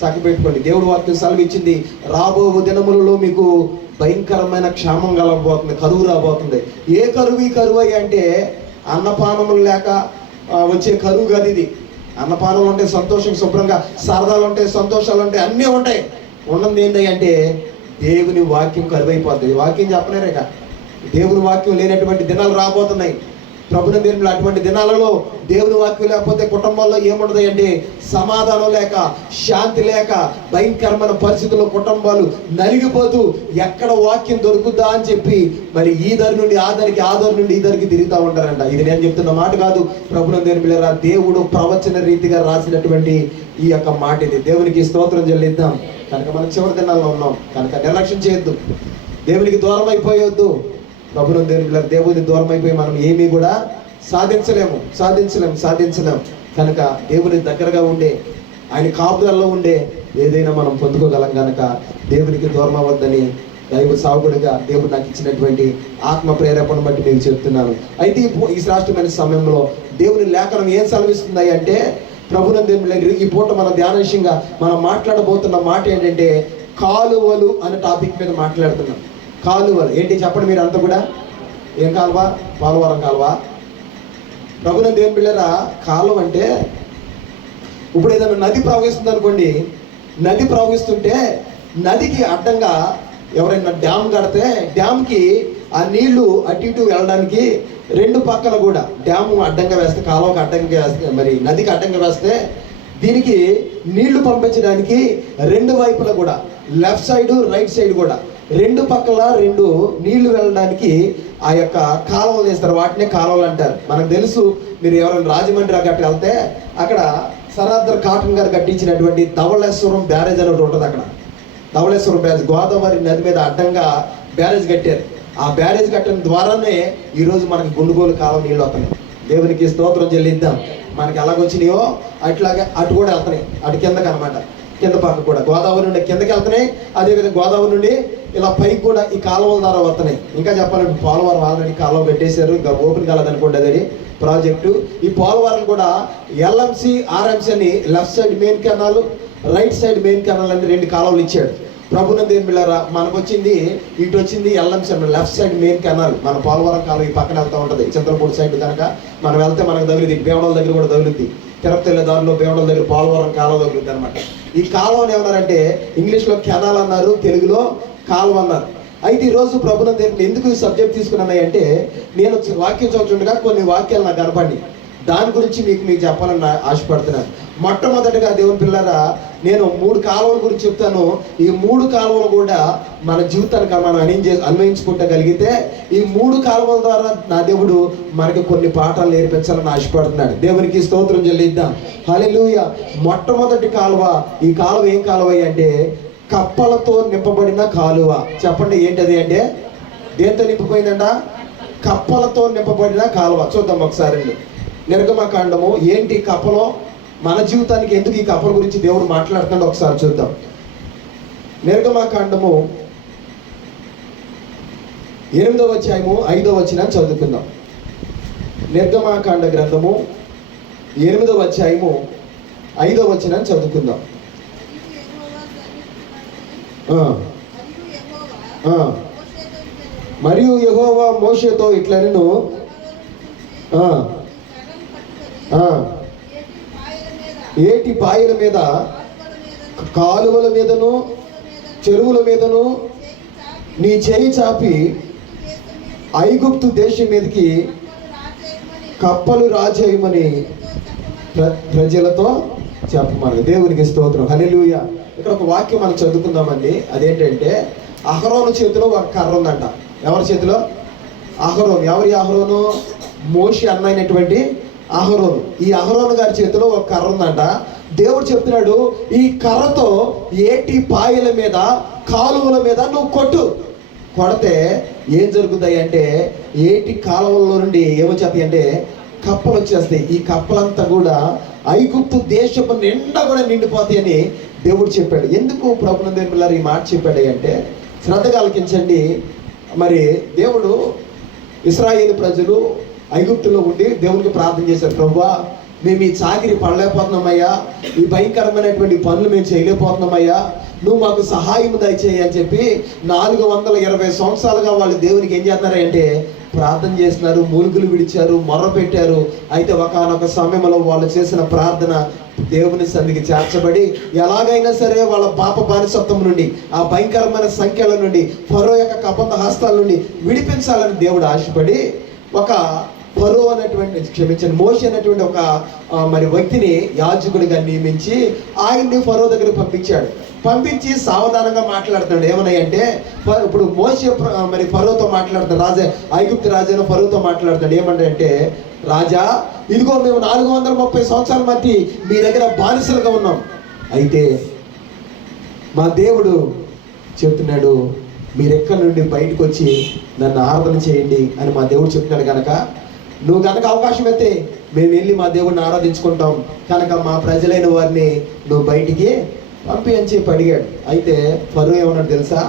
చక్క పెట్టుకోండి. దేవుడు వాక్యం సెలవు ఇచ్చింది, రాబో దినములలో మీకు భయంకరమైన క్షామం కలగబోతుంది, కరువు రాబోతుంది. ఏ కరువు? ఈ కరువు అంటే అన్నపానములు లేక వచ్చే కరువు కాదు ఇది. అన్నపానములు ఉంటాయి, సంతోషం శుభ్రంగా, సరదాలు ఉంటాయి, సంతోషాలు ఉంటాయి, అన్నీ ఉంటాయి. ఉన్నది ఏంటి అంటే దేవుని వాక్యం కరువైపోతుంది. వాక్యం చెప్పలేరేక, దేవుని వాక్యం లేనటువంటి దినాలు రాబోతున్నాయి. ప్రభుని దేవుళ్ళు అటువంటి దినాలలో దేవుని వాక్యం లేకపోతే కుటుంబాల్లో ఏముండదు అంటే సమాధానం లేక, శాంతి లేక, భయంకరమైన పరిస్థితుల్లో కుటుంబాలు నలిగిపోతూ ఎక్కడ వాక్యం దొరుకుద్దా అని చెప్పి మరి ఈ దరి నుండి ఆ దరికి, ఆ దరి నుండి ఈ దరికి తిరుగుతూ ఉంటారంట. ఇది నేను చెప్తున్న మాట కాదు, ప్రభుని దేవుళ్ళ దేవుడు ప్రవచన రీతిగా రాసినటువంటి ఈ యొక్క మాట ఇది. దేవునికి స్తోత్రం చెల్లిద్దాం. కనుక మనం చివరి దినాల్లో ఉన్నాం కనుక నిర్లక్ష్యం చేయొద్దు, దేవునికి దూరం అయిపోయొద్దు. ప్రభుని దేవుని దూరం అయిపోయి మనం ఏమీ కూడా సాధించలేము. కనుక దేవుని దగ్గరగా ఉండే, ఆయన కాపుదలలో ఉండే ఏదైనా మనం పొందుకోగలం. కనుక దేవునికి దూరం అవ్వద్దని దైవ సాగుడిగా దేవుడు నాకు ఇచ్చినటువంటి ఆత్మ ప్రేరేపణ బట్టి మీకు చెప్తున్నాను. అయితే ఈ శ్రేష్టమైన సమయంలో దేవుని లేఖనం ఏం సెలవిస్తుంది అంటే ప్రభుని దేవుని ఈ పూట మన ధ్యానాంశంగా మనం మాట్లాడబోతున్న మాట ఏంటంటే కాలువలు అనే టాపిక్ మీద మాట్లాడుతున్నాం. కాలువలు ఏంటి చెప్పండి మీరు అంతా కూడా. ఏం కాలువ? పోలవరం కాలువ. ప్రభుని దేవుని బిళ్ళరా, కాలువ అంటే ఇప్పుడు ఏదైనా నది ప్రవహిస్తుంది అనుకోండి, నది ప్రవహిస్తుంటే నదికి అడ్డంగా ఎవరైనా డ్యామ్ కడితే డ్యామ్కి ఆ నీళ్లు అటు ఇటు వెళ్ళడానికి రెండు పక్కల కూడా డ్యాము అడ్డంగా వేస్తే, కాలువకి అడ్డంగా వేస్తే, మరి నదికి అడ్డంగా వేస్తే దీనికి నీళ్లు పంపించడానికి రెండు వైపులా కూడా లెఫ్ట్ సైడ్ రైట్ సైడ్ కూడా రెండు పక్కల రెండు నీళ్లు వెళ్ళడానికి ఆ యొక్క కాలువలు వేస్తారు. వాటినే కాలువలు అంటారు. మనకు తెలుసు, మీరు ఎవరైనా రాజమండ్రి గట్టి వెళ్తే అక్కడ సరాద్దర్ కాటన్ గారు కట్టించినటువంటి ధవళేశ్వరం బ్యారేజ్ అనేది ఉంటుంది. అక్కడ ధవళేశ్వరం బ్యారేజ్ గోదావరి నది మీద అడ్డంగా బ్యారేజ్ కట్టారు. ఆ బ్యారేజ్ కట్టిన ద్వారానే ఈరోజు మనకి గుండుగోలు కాలం నీళ్ళు వస్తున్నాయి. దేవునికి స్తోత్రం చెల్లిద్దాం. మనకి ఎలాగొచ్చినాయో అట్లాగే అటు కూడా వెళ్తున్నాయి, అటు కిందకి అనమాట, కింద పక్క కూడా గోదావరి నుండి కిందకి వెళ్తున్నాయి. అదేవిధంగా గోదావరి నుండి ఇలా పైకి కూడా ఈ కాలువల ద్వారా వస్తున్నాయి. ఇంకా చెప్పాలంటే పోలవరం ఆల్రెడీ కాలువ పెట్టేశారు, ఇంకా ఓపెన్ కాలేదనుకోండి అది ప్రాజెక్టు. ఈ పోలవరం కూడా ఎల్ఎంసి ఆర్ఎంసి అని left side main canal, right side main canal అని రెండు కాలువలు ఇచ్చాడు. ప్రభునందు ఏం పిల్లరా, మనకు వచ్చింది ఇటు వచ్చింది ఎల్ఎంసి అన్న లెఫ్ట్ సైడ్ మెయిన్ కెనాల్. మన పోలవరం కాలువ ఈ పక్కన వెళ్తూ ఉంటుంది, చింతలపూడి సైడ్ కనుక మనం వెళ్తే మనకు తగులుద్ది, బేవడల దగ్గర కూడా తగులుద్ది. తిరుపతి వెళ్ళే దారిలో బేవడల దగ్గర పోలవరం కాలువ తగులుద్ది అనమాట. ఈ కాలువని ఏమన్నారంటే ఇంగ్లీష్లో కెనాల్ అన్నారు, తెలుగులో కాలువ అన్నారు. అయితే ఈరోజు ప్రభునందు ఎందుకు ఈ సబ్జెక్ట్ తీసుకున్నాయి అంటే నేను వాక్యం చదువుతుండగా కొన్ని వాక్యాలు నాకు కనపడి దాని గురించి మీకు చెప్పాలని ఆశపడుతున్నాను. మొట్టమొదటిగా దేవుని పిల్లరా, నేను 3 కాలువల గురించి చెప్తాను. ఈ 3 కాలువలు కూడా మన జీవితానికి మనం అన్వయించుకుంటగలిగితే ఈ 3 కాలువల ద్వారా నా దేవుడు మనకి కొన్ని పాఠాలు నేర్పించాలని ఆశపడుతున్నాడు. దేవునికి స్తోత్రం చెల్లిద్దాం. హల్లెలూయా. మొట్టమొదటి కాలువ, ఈ కాలువ ఏం కాలువ అంటే కప్పలతో నింపబడిన కాలువ. చెప్పండి ఏంటది అంటే దేంతో నింపిపోయిందంట? కప్పలతో నింపబడిన కాలువ. చూద్దాం ఒకసారి. నిర్గమకాండము ఏంటి కప్పలో, మన జీవితానికి ఎందుకు ఈ కప్పల గురించి దేవుడు మాట్లాడుతున్నాడు ఒకసారి చూద్దాం. నిర్గమకాండము 8వ అధ్యాయము 5వ వచనం చదువుకుందాం. నిర్గమకాండ గ్రంథము 8వ అధ్యాయము 5వ వచనం చదువుకుందాం. మరియు యెహోవా మోషేతో ఇట్లనెను, ఏటి పాయల మీద, కాలువల మీదను, చెరువుల మీదను నీ చేయి చాపి ఐగుప్తు దేశం మీదకి కప్పలు రాజేయమని ప్రజలతో చెప్పమని. దేవునికి స్తోత్రం, హల్లెలూయా. ఇక్కడ ఒక వాక్యం మనం చదువుకుందామండి. అదేంటంటే అహరోను చేతిలో ఒక కర్ర ఉందంట. ఎవరి చేతిలో? అహరోను. ఎవరి అహరోను? మోషే అన్నైనటువంటి అహరోను. ఈ అహరోను గారి చేతిలో ఒక కర్ర ఉందంట. దేవుడు చెప్తున్నాడు, ఈ కర్రతో ఏటి పాయల మీద కాలువల మీద నువ్వు కొడితే ఏం జరుగుతాయి అంటే ఏటి కాలువల్లో నుండి ఏమొచ్చేస్తాయి అంటే కప్పలు వచ్చేస్తాయి. ఈ కప్పలంతా కూడా ఐగుప్తు దేశపు నిండా కూడా నిండిపోతాయి అని దేవుడు చెప్పాడు. ఎందుకు ప్రభునందు ఈ మాట చెప్పాడు అంటే శ్రద్ధగా ఆలకించండి. మరి దేవుడు ఇశ్రాయేలు ప్రజలు ఐగుప్తులో ఉండి దేవునికి ప్రార్థన చేశారు, ప్రభువా మేము ఈ చాకిరి పడలేకపోతున్నామయ్యా, ఈ భయంకరమైనటువంటి పనులు మేము చేయలేకపోతున్నామయ్యా, నువ్వు మాకు సహాయం దయచేయి అని చెప్పి 420 సంవత్సరాలుగా వాళ్ళు దేవునికి ఏం చేస్తున్నారంటే ప్రార్థన చేస్తున్నారు, మూలుగులు విడిచారు, మొర్ర పెట్టారు. అయితే ఒకానొక సమయంలో వాళ్ళు చేసిన ప్రార్థన దేవుని సన్నిధికి చేర్చబడి ఎలాగైనా సరే వాళ్ళ పాప బానిసత్వం నుండి, ఆ భయంకరమైన సంఖ్యల నుండి, ఫరో యొక్క కబంధ హస్తాల నుండి విడిపించాలని దేవుడు ఆశపడి ఒక ఫరో అనేటువంటి మోషే అనేటువంటి ఒక మరి వ్యక్తిని యాజకుడిగా నియమించి ఆయన్ని ఫరో దగ్గర పంపించి సావధానంగా మాట్లాడుతున్నాడు. ఏమన్నాయంటే ఇప్పుడు మోషే మరి ఫరోతో మాట్లాడుతాడు, రాజా ఐగుప్తు రాజైన ఫరోతో మాట్లాడుతాడు. ఏమంటే రాజా, ఇదిగో మేము 430 సంవత్సరాల మధ్య మీ దగ్గర బానిసలుగా ఉన్నాం. అయితే మా దేవుడు చెప్తున్నాడు, మీరు ఎక్కడి నుండి బయటకు వచ్చి నన్ను ఆరాధన చేయండి అని మా దేవుడు చెప్తున్నాడు. కనుక నువ్వు కనుక అవకాశం అయితే మేము వెళ్ళి మా దేవుడిని ఆరాధించుకుంటాం, కనుక మా ప్రజలైన వారిని నువ్వు బయటికి పంపి అని చెప్పి అడిగాడు. అయితే ఫరో ఏమన్నాడు తెలుసా?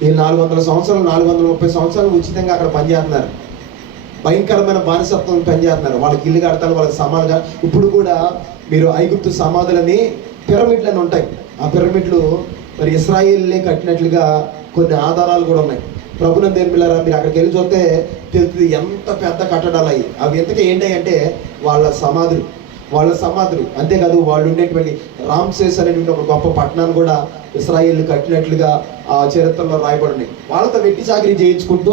వీళ్ళు 400 సంవత్సరాలు 430 సంవత్సరాలు ఉచితంగా అక్కడ పనిచేస్తున్నారు, భయంకరమైన బానిసత్వం పనిచేస్తున్నారు, వాళ్ళకి ఇల్లు కడతారు, వాళ్ళకి సమాలుగా. ఇప్పుడు కూడా మీరు ఐగుప్తు సమాధులని పిరమిడ్లని ఉంటాయి, ఆ పిరమిడ్లు మరి ఇశ్రాయేలునే కట్టినట్లుగా కొన్ని ఆధారాలు కూడా ఉన్నాయి. ప్రభునందు పిల్లరా, మీరు అక్కడికి వెళ్ళి చూస్తే తెలుస్తుంది ఎంత పెద్ద కట్టడాలు అవి ఎంతకీ ఏంటంటే వాళ్ళ సమాధులు. అంతేకాదు వాళ్ళు ఉండేటువంటి రామ్సేస్ అనేటువంటి ఒక గొప్ప పట్టణాన్ని కూడా ఇశ్రాయేలు కట్టినట్లుగా ఆ చరిత్రలో రాయబడి ఉన్నాయి. వాళ్ళతో వెట్టి చాకరీ చేయించుకుంటూ,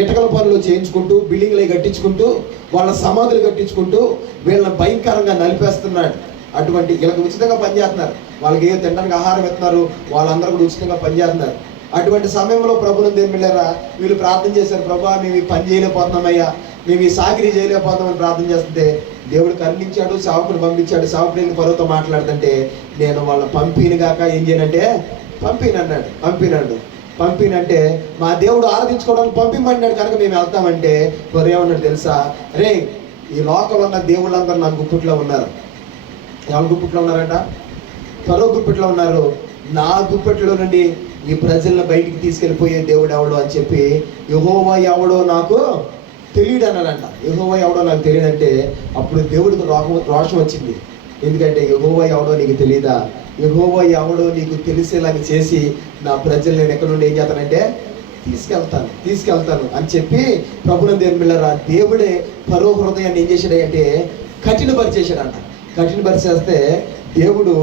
ఇటకల పనులు చేయించుకుంటూ, బిల్డింగ్లు కట్టించుకుంటూ, వాళ్ళ సమాధులు కట్టించుకుంటూ వీళ్ళని భయంకరంగా నలిపేస్తున్నాడు. అటువంటి వీళ్ళకి ఉచితంగా పనిచేస్తున్నారు, వాళ్ళకి ఏ తినడానికి ఆహారం ఇస్తున్నారు, వాళ్ళందరూ కూడా ఉచితంగా పనిచేస్తున్నారు. అటువంటి సమయంలో ప్రభునందు పిల్లరా వీళ్ళు ప్రార్థన చేశారు, ప్రభా మేము ఈ పని చేయలేకపోతున్నామయ్యా, మేము ఈ సాకిరీ చేయలేకపోతున్నామని ప్రార్థన చేస్తుంటే దేవుడు కరుణించాడు, సేవకుడు పంపించాడు. సేవకుడిని ఫరోతో మాట్లాడుతుంటే నేను వాళ్ళ పంపినగాక ఏం చేయనంటే పంపినంటే మా దేవుడు ఆరాధించుకోవడానికి పంపిమన్నాడు కనుక మేము వెళ్తామంటే ఫరో ఏమన్నాడు తెలుసా? రే, ఈ లోకంలో ఉన్న దేవుళ్ళందరూ నా గుప్పిట్లో ఉన్నారు. ఎవరి గుప్పిట్లో ఉన్నారట? ఫరో గుప్పిట్లో ఉన్నారు. నా గుప్పిట్లో నుండి ఈ ప్రజలను బయటికి తీసుకెళ్ళిపోయే దేవుడు ఎవడో అని చెప్పి యెహోవా ఎవడో నాకు తెలియడు అన్నాడంట. యెహోవా ఎవడో నాకు తెలియడంటే అప్పుడు దేవుడికి రోషం వచ్చింది. ఎందుకంటే యెహోవా ఎవడో నీకు తెలియదా? యెహోవా ఎవడో నీకు తెలిసేలాగా చేసి నా ప్రజలు నేను ఎక్కడి నుండి ఏం చేస్తానంటే తీసుకెళ్తాను అని చెప్పి ప్రభునందు పిల్లరా దేవుడే ఫరో హృదయాన్ని ఏం చేశాడంటే కఠినపరిచేశాడంట. కఠినపరిచేస్తే దేవుడు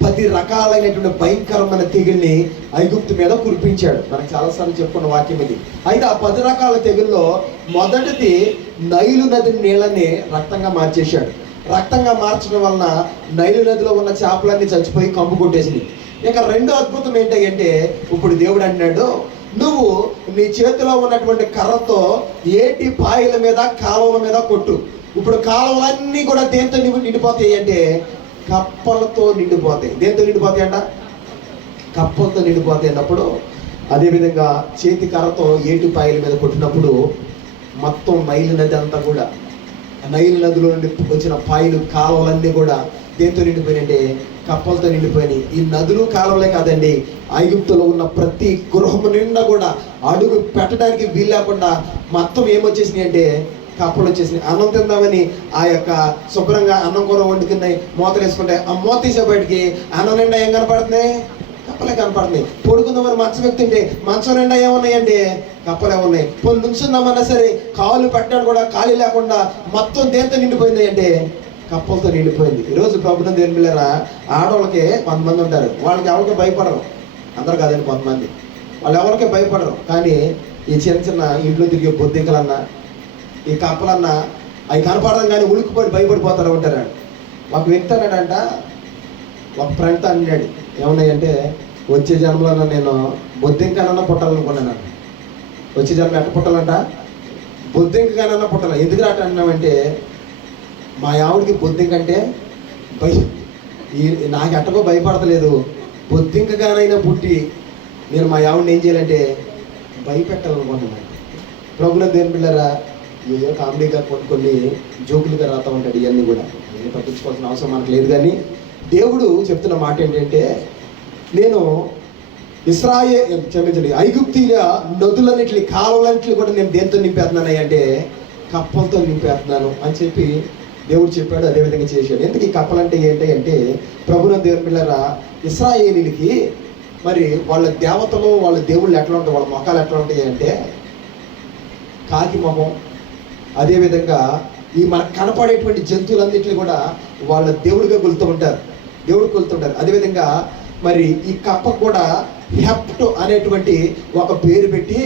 10 రకాలైనటువంటి భయంకరమైన తెగుల్ని ఐగుప్తు మీద కురిపించాడు. మనకు చాలాసార్లు చెప్పుకున్న వాక్యం ఇది. అయితే ఆ 10 రకాల తెగుల్లో మొదటిది నైలు నది నీళ్ళని రక్తంగా మార్చేశాడు. రక్తంగా మార్చడం వలన నైలు నదిలో ఉన్న చేపలన్నీ చచ్చిపోయి కంపు కొట్టేసింది. ఇక రెండో అద్భుతం ఏంటంటే ఇప్పుడు దేవుడు అన్నాడు, నువ్వు నీ చేతిలో ఉన్నటువంటి కర్రతో ఏటి పాయల మీద కాలువల మీద కొట్టు. ఇప్పుడు కాలువలన్నీ కూడా దేంతో నిండిపోతాయి అంటే కప్పలతో నిండిపోతాయి. దేంతో నిండిపోతాయి అంట? కప్పలతో నిండిపోతాయి అన్నప్పుడు అదేవిధంగా చేతి కర్రతో ఏటి పాయల మీద కొట్టినప్పుడు మొత్తం నైలు నది అంతా కూడా, నైలు నదిలో నుండి వచ్చిన పాయలు కాలువలన్నీ కూడా దేంతో నిండిపోయినంటే కప్పలతో నిండిపోయినాయి. ఈ నదులు కాలువలే కాదండి, ఐగుప్తులో ఉన్న ప్రతి గృహము నిండా కూడా అడుగు పెట్టడానికి వీలు లేకుండా మొత్తం ఏమొచ్చేసినాయి అంటే కప్పలు వచ్చేసినాయి. అన్నం తిందామని ఆ యొక్క శుభ్రంగా అన్నం కూర వండుకున్నాయి, మూతలు వేసుకుంటే ఆ మూత తీసే బయటికి అన్నం నిండా ఏం కనపడుతున్నాయి? కప్పలే కనపడుతున్నాయి. పడుకుందామని మంచం ఎక్కుతుంటే మంచం నిండా ఏమున్నాయండి? కప్పలే ఉన్నాయి. కొన్ని నుంచుందామన్నా సరే కాళ్ళు పెట్టడానికి కూడా ఖాళీ లేకుండా మొత్తం దేంతో నిండిపోయింది అంటే కప్పలతో నిండిపోయింది. ఈరోజు ప్రభుత్వం దేని పిల్లరా ఆడవాళ్ళకి కొంతమంది ఉంటారు, వాళ్ళకి ఎవరికి భయపడరు. అందరు కాదండి, కొంతమంది వాళ్ళు ఎవరికి భయపడరు. కానీ ఈ చిన్న ఇంట్లో తిరిగే బొద్దింకలన్నా, ఈ కప్పలన్నా అవి కనపడడం కానీ ఉలికిపడి భయపడిపోతారు ఉంటారు. ఒక వ్యక్తి అన్నాడంట, ఒక ఫ్రెండ్ అన్నాడు, ఏమన్నాయంటే వచ్చే జన్మలో నేను బొద్దింకనన్నా పుట్టాలనుకున్నాను. వచ్చే జన్మ ఎట్ట పుట్టాలంట? బొద్దింకగానన్నా పుట్టాలి. ఎందుకు రాట అన్నామంటే మా ఆవిడికి బొద్దింకంటే నాకు ఎట్టకో భయపడతలేదు, బొద్దింకగానైనా పుట్టి నేను మా ఆవిడని ఏం చేయాలంటే భయపెట్టాలనుకుంటున్నాను. ప్రభుత్వం దేని పిల్లరా ఏదో కామెడీగా కొన్ని జోకులుగా రాస్తూ ఉంటాడు. ఇవన్నీ కూడా ఏం పట్టించుకోవాల్సిన అవసరం మనకు లేదు. కానీ దేవుడు చెప్తున్న మాట ఏంటంటే, నేను క్షమించండి, ఐగుప్తీల నదులన్నింటినీ కాలువలన్నింటినీ కూడా నేను దేంతో నింపేస్తున్నాను అంటే కప్పలతో నింపేస్తున్నాను అని చెప్పి దేవుడు చెప్పాడు. అదేవిధంగా చేశాడు. ఎందుకు ఈ కప్పలంటే ఏంటి అంటే, ప్రభుత్వం దేవుని పిల్లరా ఇశ్రాయేలీలకి మరి వాళ్ళ దేవతలు వాళ్ళ దేవుళ్ళు ఎట్లా ఉంటాయి, వాళ్ళ మొఖాలు ఎట్లా ఉంటాయి అంటే కాకి మొహం. అదేవిధంగా ఈ మనకు కనపడేటువంటి జంతువులన్నింటినీ కూడా వాళ్ళ దేవుడిగా కొలుతుంటారు. అదేవిధంగా మరి ఈ కప్ప కూడా హెప్టో అనేటువంటి ఒక పేరు పెట్టి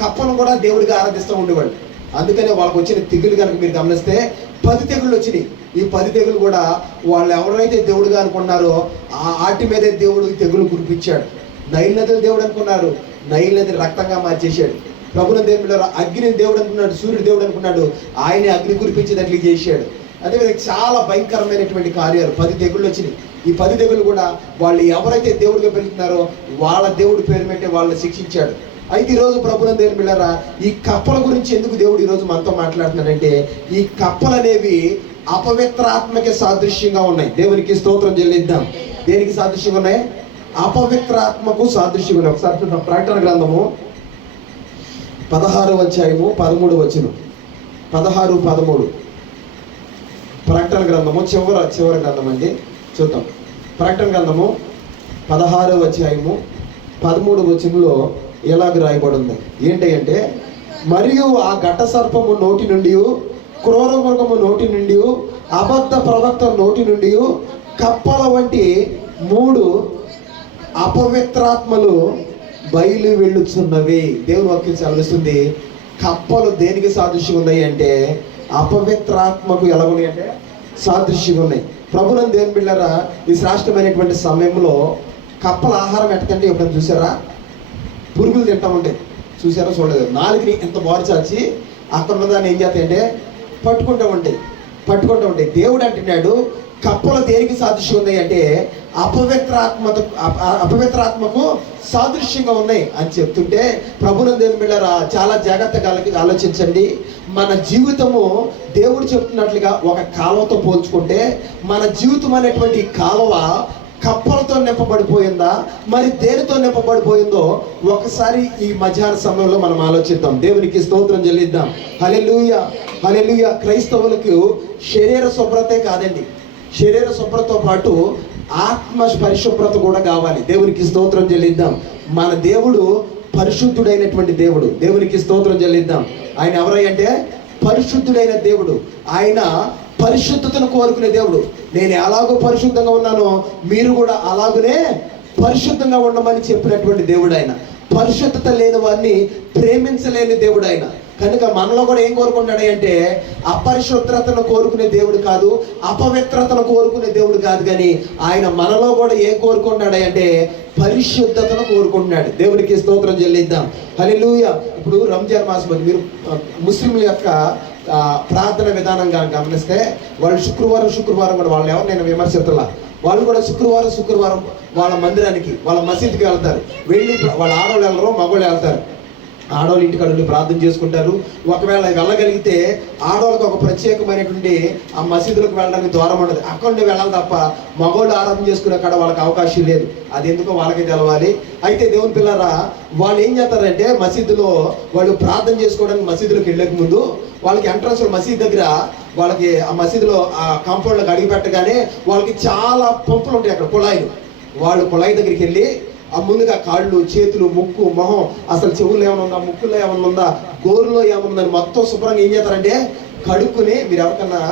కప్పను కూడా దేవుడిగా ఆరాధిస్తూ ఉండేవాళ్ళు. అందుకనే వాళ్ళకి వచ్చిన తెగులు కనుక మీరు గమనిస్తే 10 తెగుళ్ళు వచ్చినాయి. ఈ 10 తెగులు కూడా వాళ్ళు ఎవరైతే దేవుడుగా అనుకున్నారో ఆటి మీదే దేవుడు తెగులు కురిపించాడు. నైల్ నదులు దేవుడు అనుకున్నారు, నైల్ నది రక్తంగా మార్చేశాడు. ప్రభుత్వం దేవుడు అగ్ని దేవుడు అనుకున్నాడు, సూర్యుడు దేవుడు అనుకున్నాడు, ఆయనే అగ్ని కురిపించేటట్లు చేశాడు. అదేవిధంగా చాలా భయంకరమైనటువంటి కార్యాలు 10 తెగుళ్ళు వచ్చినాయి. ఈ 10 తెగులు కూడా వాళ్ళు ఎవరైతే దేవుడిగా పెరుగుతున్నారో వాళ్ళ దేవుడి పేరు పెట్టి వాళ్ళని శిక్షించాడు. అయితే ఈరోజు ప్రభుత్వం దేవుని బిడ్డలారా ఈ కప్పల గురించి ఎందుకు దేవుడు ఈరోజు మనతో మాట్లాడుతున్నాడంటే, ఈ కప్పలు అనేవి అపవిత్రాత్మకి సాదృశ్యంగా ఉన్నాయి. దేవునికి స్తోత్రం చెల్లిద్దాం. దేనికి సాదృశ్యంగా ఉన్నాయి? అపవిత్రాత్మకు సాదృశ్యంగా ఉన్నాయి. ఒకసారి చూద్దాం. ప్రకటన గ్రంథము 16వ అధ్యాయము 13వ వచనం. 16, 13 ప్రకటన గ్రంథము చివరి గ్రంథం అండి. చూద్దాం. ప్రకటన గ్రంథము 16వ అధ్యాయము 13వ వచనంలో ఎలాగ రాయబడి ఉంది ఏంటంటే, మరియు ఆ ఘట సర్పము నోటి నుండి, క్రూర మృగము నోటి నుండి, అబద్ధ ప్రవక్త నోటి నుండి కప్పల వంటి 3 అపవిత్రాత్మలు బయలు వెళ్ళుచున్నవి. దేవుని వాక్యం సెలవిస్తుంది. కప్పలు దేనికి సాదృశ్యం ఉన్నాయి అంటే అపవిత్రాత్మకు ఎలా ఉన్నాయి అంటే సాదృశ్యంగా ఉన్నాయి. ప్రభుత్వం దేవుని బిడ్డలారా ఈ శ్రేష్టమైనటువంటి సమయంలో కప్పల ఆహారం ఎట్టకంటే ఎప్పుడైనా చూసారా? పురుగులు తింటా ఉంటాయి. చూసారా? చూడలేదు. నాలుగుని ఎంత బారు చాచి అక్కడ ఉన్నదాన్ని ఏం చేస్తాయంటే పట్టుకుంటూ ఉంటాయి. దేవుడు అంటున్నాడు కప్పలు దేనికి సాదృశ్యం ఉన్నాయి అంటే అపవిత్రాత్మకు సాదృశ్యంగా ఉన్నాయి అని చెప్తుంటే, ప్రభుత్వం దేవుని బిడ్డలారా చాలా జాగ్రత్తగా ఆలోచించండి. మన జీవితము దేవుడు చెప్తున్నట్లుగా ఒక కాలువతో పోల్చుకుంటే మన జీవితం అనేటువంటి కాలువ కప్పలతో నింపబడిపోయిందా, మరి దేనితో నింపబడిపోయిందో ఒకసారి ఈ మధ్యాహ్న సమయంలో మనం ఆలోచిద్దాం. దేవునికి స్తోత్రం చెల్లిద్దాం. హల్లెలూయా, హల్లెలూయా. క్రైస్తవులకు శరీర శుభ్రతే కాదండి, శరీర శుభ్రతతో పాటు ఆత్మ పరిశుభ్రత కూడా కావాలి. దేవునికి స్తోత్రం చెల్లిద్దాం. మన దేవుడు పరిశుద్ధుడైనటువంటి దేవుడు. దేవునికి స్తోత్రం చెల్లిద్దాం. ఆయన ఎవరై అంటే పరిశుద్ధుడైన దేవుడు. ఆయన పరిశుద్ధతను కోరుకునే దేవుడు. నేను ఎలాగో పరిశుద్ధంగా ఉన్నానో మీరు కూడా అలాగనే పరిశుద్ధంగా ఉండమని చెప్పినటువంటి దేవుడు ఆయన. పరిశుద్ధత లేని వారిని ప్రేమించలేని దేవుడు ఆయన. కనుక మనలో కూడా ఏం కోరుకుంటాడు అంటే అపరిశుద్ధతను కోరుకునే దేవుడు కాదు, అపవిత్రతను కోరుకునే దేవుడు కాదు. కానీ ఆయన మనలో కూడా ఏం కోరుకుంటాడు అంటే పరిశుద్ధతను కోరుకుంటున్నాడు. దేవునికి స్తోత్రం చెల్లిద్దాం. హల్లెలూయా. ఇప్పుడు రంజాన్ మాసం మీరు ముస్లింల యొక్క ప్రార్థన విధానంగా గమనిస్తే వాళ్ళు శుక్రవారం కూడా వాళ్ళు ఎవరు నేను విమర్శితులా వాళ్ళు కూడా శుక్రవారం వాళ్ళ మందిరానికి వాళ్ళ మసీదుకి వెళ్తారు. వెళ్ళి వాళ్ళ ఆడవాళ్ళు వెళ్ళరు, మగవాళ్ళు వెళ్తారు. ఆడవాళ్ళు ఇంటికాడ ఉండి ప్రార్థన చేసుకుంటారు. ఒకవేళ వెళ్ళగలిగితే ఆడవాళ్ళకి ఒక ప్రత్యేకమైనటువంటి ఆ మసీదులకు వెళ్ళడానికి ద్వారం ఉండదు, అక్కడ నుండి వెళ్ళాలి తప్ప మగవాళ్ళు ఆరాధన చేసుకునే కాడ వాళ్ళకి అవకాశం లేదు. అది ఎందుకో వాళ్ళకే తెలవాలి. అయితే దేవుని పిల్లరా వాళ్ళు ఏం చేస్తారంటే మసీదులో వాళ్ళు ప్రార్థన చేసుకోవడానికి మసీదులోకి వెళ్ళక ముందు వాళ్ళకి ఎంట్రన్స్ మసీద్ దగ్గర వాళ్ళకి ఆ మసీదులో ఆ కాంపౌండ్లోకి అడిగి పెట్టగానే వాళ్ళకి చాలా పంపులు ఉంటాయి అక్కడ, కుళాయిలు. వాళ్ళు కుళాయి దగ్గరికి వెళ్ళి ఆ ముందుగా కాళ్ళు, చేతులు, ముక్కు, మొహం, అసలు చెవుల్లో ఏమైనా ఉందా, ముక్కులో ఏమైనా ఉందా, గోరులో ఏమైనా ఉందని మొత్తం శుభ్రంగా ఏం చేస్తారంటే కడుక్కుని, మీరు ఎవరికన్నా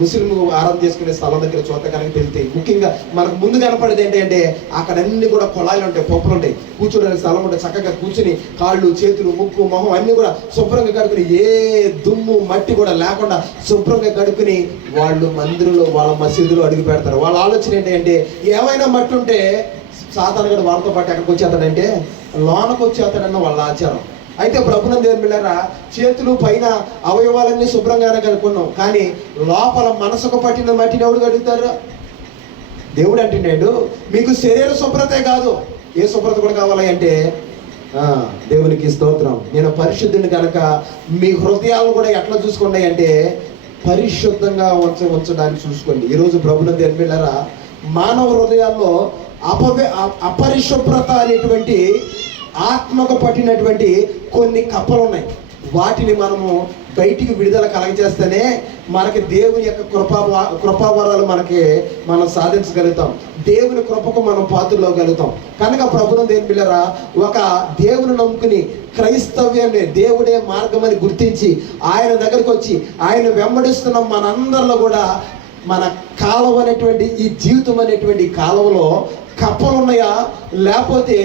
ముస్లిం ఆరాధన చేసుకునే స్థలం దగ్గర చూత కనుక వెళ్తే ముఖ్యంగా మనకు ముందు కనపడేది ఏంటంటే అక్కడ అన్ని కూడా కుళాయిలు ఉంటాయి, పప్పులు ఉంటాయి, కూర్చోడానికి స్థలం ఉంటాయి. చక్కగా కూర్చుని కాళ్ళు చేతులు ముక్కు మొహం అన్ని కూడా శుభ్రంగా కడుక్కుని ఏ దుమ్ము మట్టి కూడా లేకుండా శుభ్రంగా కడుక్కుని వాళ్ళు మందిరంలో వాళ్ళ మసీదులో అడుగు పెడతారు. వాళ్ళ ఆలోచన ఏంటంటే ఏమైనా మట్టి ఉంటే సాతాను కూడా వాళ్ళతో పాటు ఎక్కడికి వచ్చేస్తాడంటే లోనకు వచ్చేస్తాడన్న వాళ్ళ ఆచారం. అయితే ప్రభునందు దేవుని బిడ్డలారా, చేతులు పైన అవయవాలన్నీ శుభ్రంగానే కనుక్కున్నాం, కానీ లోపల మనసుకు పట్టిన మట్టిని ఎవడు కడుగుతారు? దేవుడు అంటున్నాడు మీకు శరీర శుభ్రతే కాదు, ఏ శుభ్రత కూడా కావాలి అంటే దేవునికి స్తోత్రం, నేను పరిశుద్ధుని కనుక మీ హృదయాలను కూడా ఎట్లా చూసుకోండి అంటే పరిశుద్ధంగా ఉంచడానికి చూసుకోండి. ఈరోజు ప్రభునందు దేవుని బిడ్డలారా, మానవ హృదయాల్లో అపరిశుభ్రత అనేటువంటి ఆత్మకు పట్టినటువంటి కొన్ని కప్పలు ఉన్నాయి. వాటిని మనము బయటికి విడుదల కలగజేస్తేనే మనకి దేవుని యొక్క కృపావరాలు మనం సాధించగలుగుతాం. దేవుని కృపకు మనం పాత్రలోగలుగుతాం. కనుక ప్రభునందు దేవుని బిడ్డలారా, ఒక దేవుని నమ్ముకుని క్రైస్తవ్యాన్ని దేవుడే మార్గం అని గుర్తించి ఆయన దగ్గరికి వచ్చి ఆయన వెంబడిస్తున్న మనందరిలో కూడా మన కాలం అనేటువంటి ఈ జీవితం అనేటువంటి కాలంలో కప్పలు ఉన్నాయా, లేకపోతే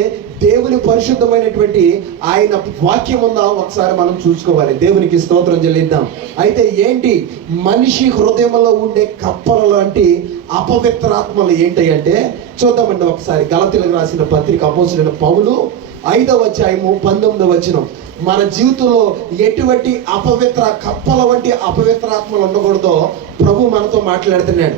దేవుని పరిశుద్ధమైనటువంటి ఆయన వాక్యం ఉందా ఒకసారి మనం చూసుకోవాలి. దేవునికి స్తోత్రం చెల్లిద్దాం. అయితే ఏంటి మనిషి హృదయంలో ఉండే కప్పల లాంటి అపవిత్రాత్మలు ఏంటి అంటే చూద్దామండి ఒకసారి. గలతీయులకు రాసిన పత్రిక అపోస్తలుడైన పౌలు 5వ అధ్యాయము 19వ వచనం. మన జీవితంలో ఎటువంటి అపవిత్ర కప్పల వంటి అపవిత్రాత్మలు ఉండకూడదో ప్రభు మనతో మాట్లాడుతున్నాడు.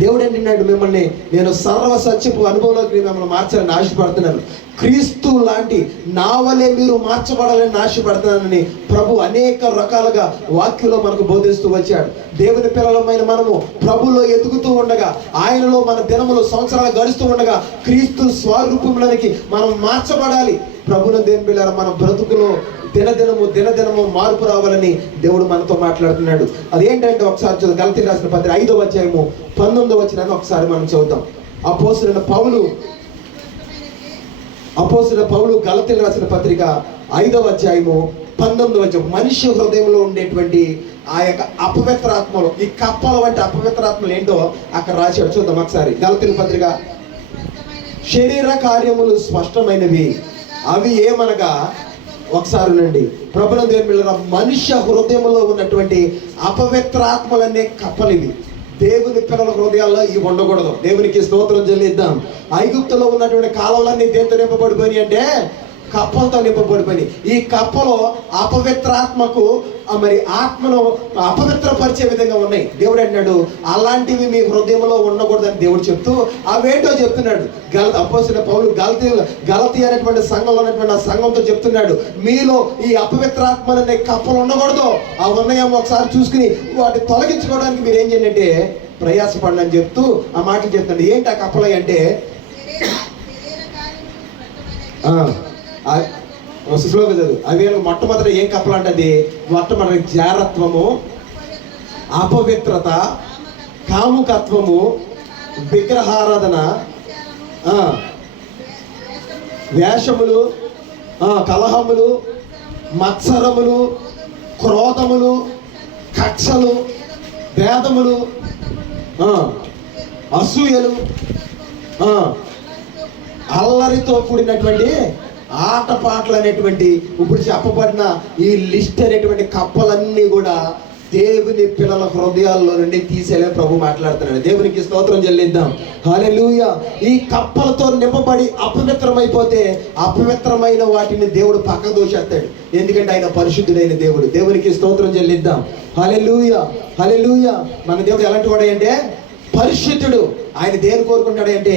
దేవుడు అంటున్నాడు, మిమ్మల్ని నేను సర్వ సత్యపు అనుభవంలోకి మిమ్మల్ని మార్చాలని ఆశపడుతున్నాను, క్రీస్తు లాంటి నా వలె మీరు మార్చబడాలని ఆశపడుతున్నానని ప్రభు అనేక రకాలుగా వాక్యంలో మనకు బోధిస్తూ వచ్చాడు. దేవుని పిల్లలమైన మనము ప్రభులో ఎదుగుతూ ఉండగా, ఆయనలో మన దినములు సంవత్సరాలు గడుస్తూ ఉండగా క్రీస్తు స్వరూపంలోనికి మనం మార్చబడాలి. ప్రభునందు దేవుని పిల్లల మన బ్రతుకులో దినదినము మార్పు రావాలని దేవుడు మనతో మాట్లాడుతున్నాడు. అదేంటంటే ఒకసారి చదువు. గలతీయులకు రాసిన పత్రిక 5వ అధ్యాయము 19వ వచనాన్ని ఒకసారి మనం చదువుతాం. అపోస్తలుడైన పౌలు గలతీయులకు రాసిన పత్రిక 5వ అధ్యాయము 19వ వచనం. మనిషి హృదయంలో ఉండేటువంటి ఆ యొక్క అపవిత్రాత్మలు, ఈ కప్పల వంటి అపవిత్రాత్మలు ఏంటో అక్కడ రాశాడు. చూద్దాం ఒకసారి. గలతీయుల పత్రిక. శరీర కార్యములు స్పష్టమైనవి, అవి ఏమనగా ఒకసారి నండి ప్రభునందు దేవుని బిడ్డలారా, మనుష్య హృదయంలో ఉన్నటువంటి అపవిత్రాత్మలనే కప్పలివి. దేవుని పిల్లల హృదయాల్లో ఇవి ఉండకూడదు. దేవునికి స్తోత్రం చెల్లిద్దాం. ఐగుప్తులో ఉన్నటువంటి కాలువలన్నీ దేంతో నింపబడిపోయినాయి అంటే కప్పలతో నింపబడిపోయినాయి. ఈ కప్పలో అపవిత్రాత్మకు మరి ఆత్మను అపవిత్రపరిచే విధంగా ఉన్నాయి. దేవుడు అన్నాడు అలాంటివి మీ హృదయంలో ఉండకూడదని దేవుడు చెప్తూ అవేంటో చెప్తున్నాడు. అపోస్తలుడైన పౌలు గలతీ అనేటువంటి సంఘంలో ఉన్నటువంటి ఆ సంఘంతో చెప్తున్నాడు, మీలో ఈ అపవిత్రాత్మలనే కప్పలు ఉండకూడదు, ఆ ఉన్నాయేమో ఒకసారి చూసుకుని వాటిని తొలగించుకోవడానికి మీరు ఏం చేయండి అంటే ప్రయాసపడండి అని చెప్తూ ఆ మాటలు చెప్తాడు. ఏంటి ఆ కప్పలు అంటే స్లోగా చదువు. అవి మొట్టమొదటి ఏం కప్పలంటది? మొట్టమొదటి జారత్వము, అపవిత్రత, కాముకత్వము, విగ్రహారాధన, వేషములు, కలహములు, మత్సరములు, క్రోధములు, కక్షలు, భేదములు, అసూయలు, అల్లరితో కూడినటువంటి ఆటపాటలు అనేటువంటి ఇప్పుడు చెప్పబడిన ఈ లిస్ట్ అనేటువంటి కప్పలన్నీ కూడా దేవుని పిల్లల హృదయాల్లో నుండి తీసేలా ప్రభు మాట్లాడుతున్నాడు. దేవునికి స్తోత్రం చెల్లిద్దాం. హల్లెలూయా. ఈ కప్పలతో నింపబడి అపవిత్రమైపోతే అపవిత్రమైన వాటిని దేవుడు పక్క దోషేస్తాడు. ఎందుకంటే ఆయన పరిశుద్ధుడైన దేవుడు. దేవునికి స్తోత్రం చెల్లిద్దాం. హల్లెలూయా, హల్లెలూయా. మన దేవుడు ఎలాంటి వాడు అంటే పరిశుద్ధుడు. ఆయన దేని కోరుకుంటాడు అంటే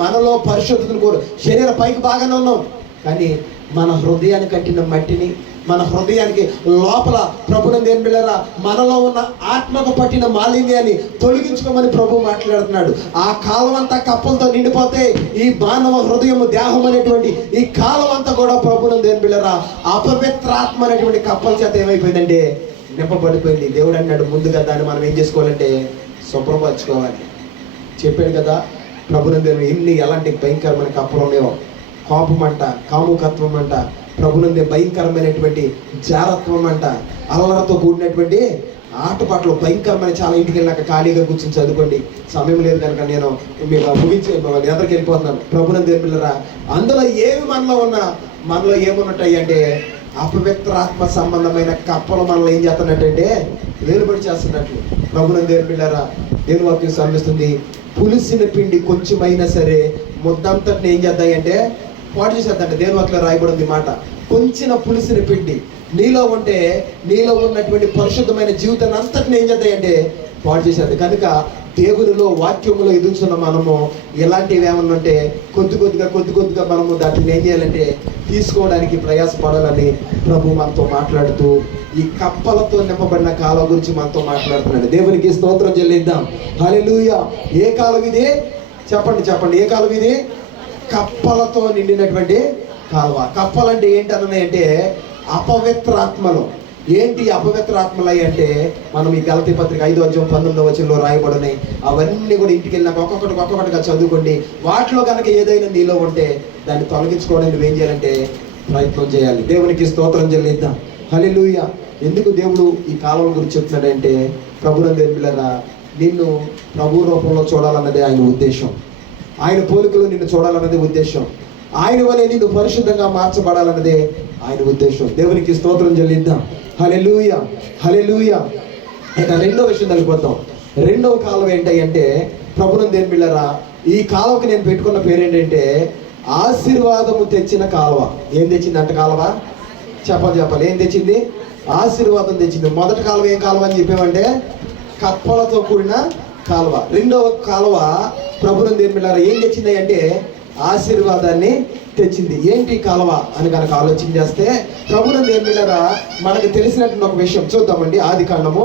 మనలో పరిశుద్ధతను కోరు. శరీర పైకి బాగానే ఉన్నాం, కానీ మన హృదయానికి కట్టిన మట్టిని, మన హృదయానికి లోపల ప్రభునందు దేవుని బిడ్డలారా మనలో ఉన్న ఆత్మకు పట్టిన మాలిన్యాన్ని తొలగించుకోమని ప్రభు మాట్లాడుతున్నాడు. ఆ కాలం అంతా కప్పలతో నిండిపోతే ఈ మానవ హృదయము దేహం అనేటువంటి ఈ కాలం అంతా కూడా ప్రభునందు దేవుని బిడ్డలారా అపవిత్రాత్మ అనేటువంటి కప్పల చేత ఏమైపోయిందంటే నింపబడిపోయింది. దేవుడు అన్నాడు ముందుగా దాన్ని మనం ఏం చేసుకోవాలంటే శుభ్రపరచుకోవాలి. చెప్పాడు కదా ప్రభునందు దేవుని ఎలాంటి భయంకరమైన కప్పలు ఉన్నాయో. కోపం అంట, కాముకత్వం అంట, ప్రభునందే భయంకరమైనటువంటి జారత్వం అంట, అల్లరతో కూడినటువంటి ఆటపాటలు భయంకరమైన చాలా. ఇంటికి వెళ్ళాక ఖాళీగా కూర్చొని చదువుకోండి, సమయం లేదు కనుక నేను మీకు ముగించి ఎదరికి వెళ్ళిపోతున్నాను. ప్రభునందు దేవుని బిడ్డలారా, అందులో ఏమి మనలో ఏమున్నట్టాయి అంటే అపవిత్రాత్మ సంబంధమైన కప్పలు మనలో ఏం చేస్తున్నట్టంటే వేలుబడి చేస్తున్నట్లు. ప్రభునందు దేవుని బిడ్డలారా, దేవుని వాక్యం శ్రమిస్తుంది. పులిసిన పిండి కొంచెమైనా సరే ముద్దంతటిని ఏం చేద్దాయంటే పాడు చేసేద్దంటే. దేవుని వాక్యంలో రాయబడింది మాట, కొంచెం పులిసిన పిండి నీలో ఉంటే నీలో ఉన్నటువంటి పరిశుద్ధమైన జీవితాన్ని అంతటిని ఏం చేద్దాయంటే పాడు చేసేది. కనుక దేవునిలో వాక్యములో ఎదుగుతున్న మనము ఇలాంటివి ఏమన్నా ఉంటే కొద్ది కొద్దిగా మనము దాటిని ఏం చేయాలంటే తీసుకోవడానికి ప్రయాసపడాలని ప్రభు మనతో మాట్లాడుతూ ఈ కప్పలతో నింపబడిన కాలం గురించి మనతో మాట్లాడుతున్నాడు. దేవునికి స్తోత్రం చెల్లిద్దాం. హల్లెలూయా. ఏ కాలం ఇది? చెప్పండి ఏ కాలం ఇది? కప్పలతో నిండినటువంటి కాలువ. కప్పలంటే ఏంటన్నాయంటే అపవిత్రాత్మలు. ఏంటి అపవిత్రాత్మలు అంటే మనం ఈ గలతీ పత్రిక 5:19 రాయబడినాయి. అవన్నీ కూడా ఇంటికి వెళ్ళినాక ఒక్కొక్కటిగా చదువుకోండి. వాటిలో కనుక ఏదైనా నీలో ఉంటే దాన్ని తొలగించుకోవడానికి నువ్వేం చేయాలంటే ప్రయత్నం చేయాలి. దేవునికి స్తోత్రం చెల్లిద్దాం. హల్లెలూయా. ఎందుకు దేవుడు ఈ కాలం గురించి చెప్తున్నాడంటే, ప్రభునందు దేవుని బిడ్డలారా, నిన్ను ప్రభు రూపంలో చూడాలన్నదే ఆయన ఉద్దేశం. ఆయన పోలికలో నిన్ను చూడాలన్నదే ఉద్దేశం. ఆయన వలె నిన్ను పరిశుద్ధంగా మార్చబడాలన్నదే ఆయన ఉద్దేశం. దేవునికి స్తోత్రం చెల్లిద్దాం. హల్లెలూయా, హల్లెలూయా. ఇక రెండో విషయం వెళ్ళిపోతాం. రెండవ కాలం ఏంటంటే, ప్రభునందు దేవుని బిడ్డలారా, ఈ కాలంకి నేను పెట్టుకున్న పేరు ఏంటంటే ఆశీర్వాదము తెచ్చిన కాలువ. ఏం తెచ్చింది కాలువ? చెప్పాలి. ఏం తెచ్చింది? ఆశీర్వాదం తెచ్చింది. మొదటి కాలువ ఏం కాలువ అని చెప్పామంటే కప్పలతో కూడిన కాలువ. రెండవ కాలువ ప్రభునందు దేవుని బిడ్డలారా ఏం తెచ్చింది అంటే ఆశీర్వాదాన్ని తెచ్చింది. ఏంటి కాలువ అని కనుక ఆలోచన చేస్తే, ప్రభునందు దేవుని బిడ్డలారా మనకు తెలిసినటువంటి ఒక విషయం చూద్దామండి. ఆదికాండము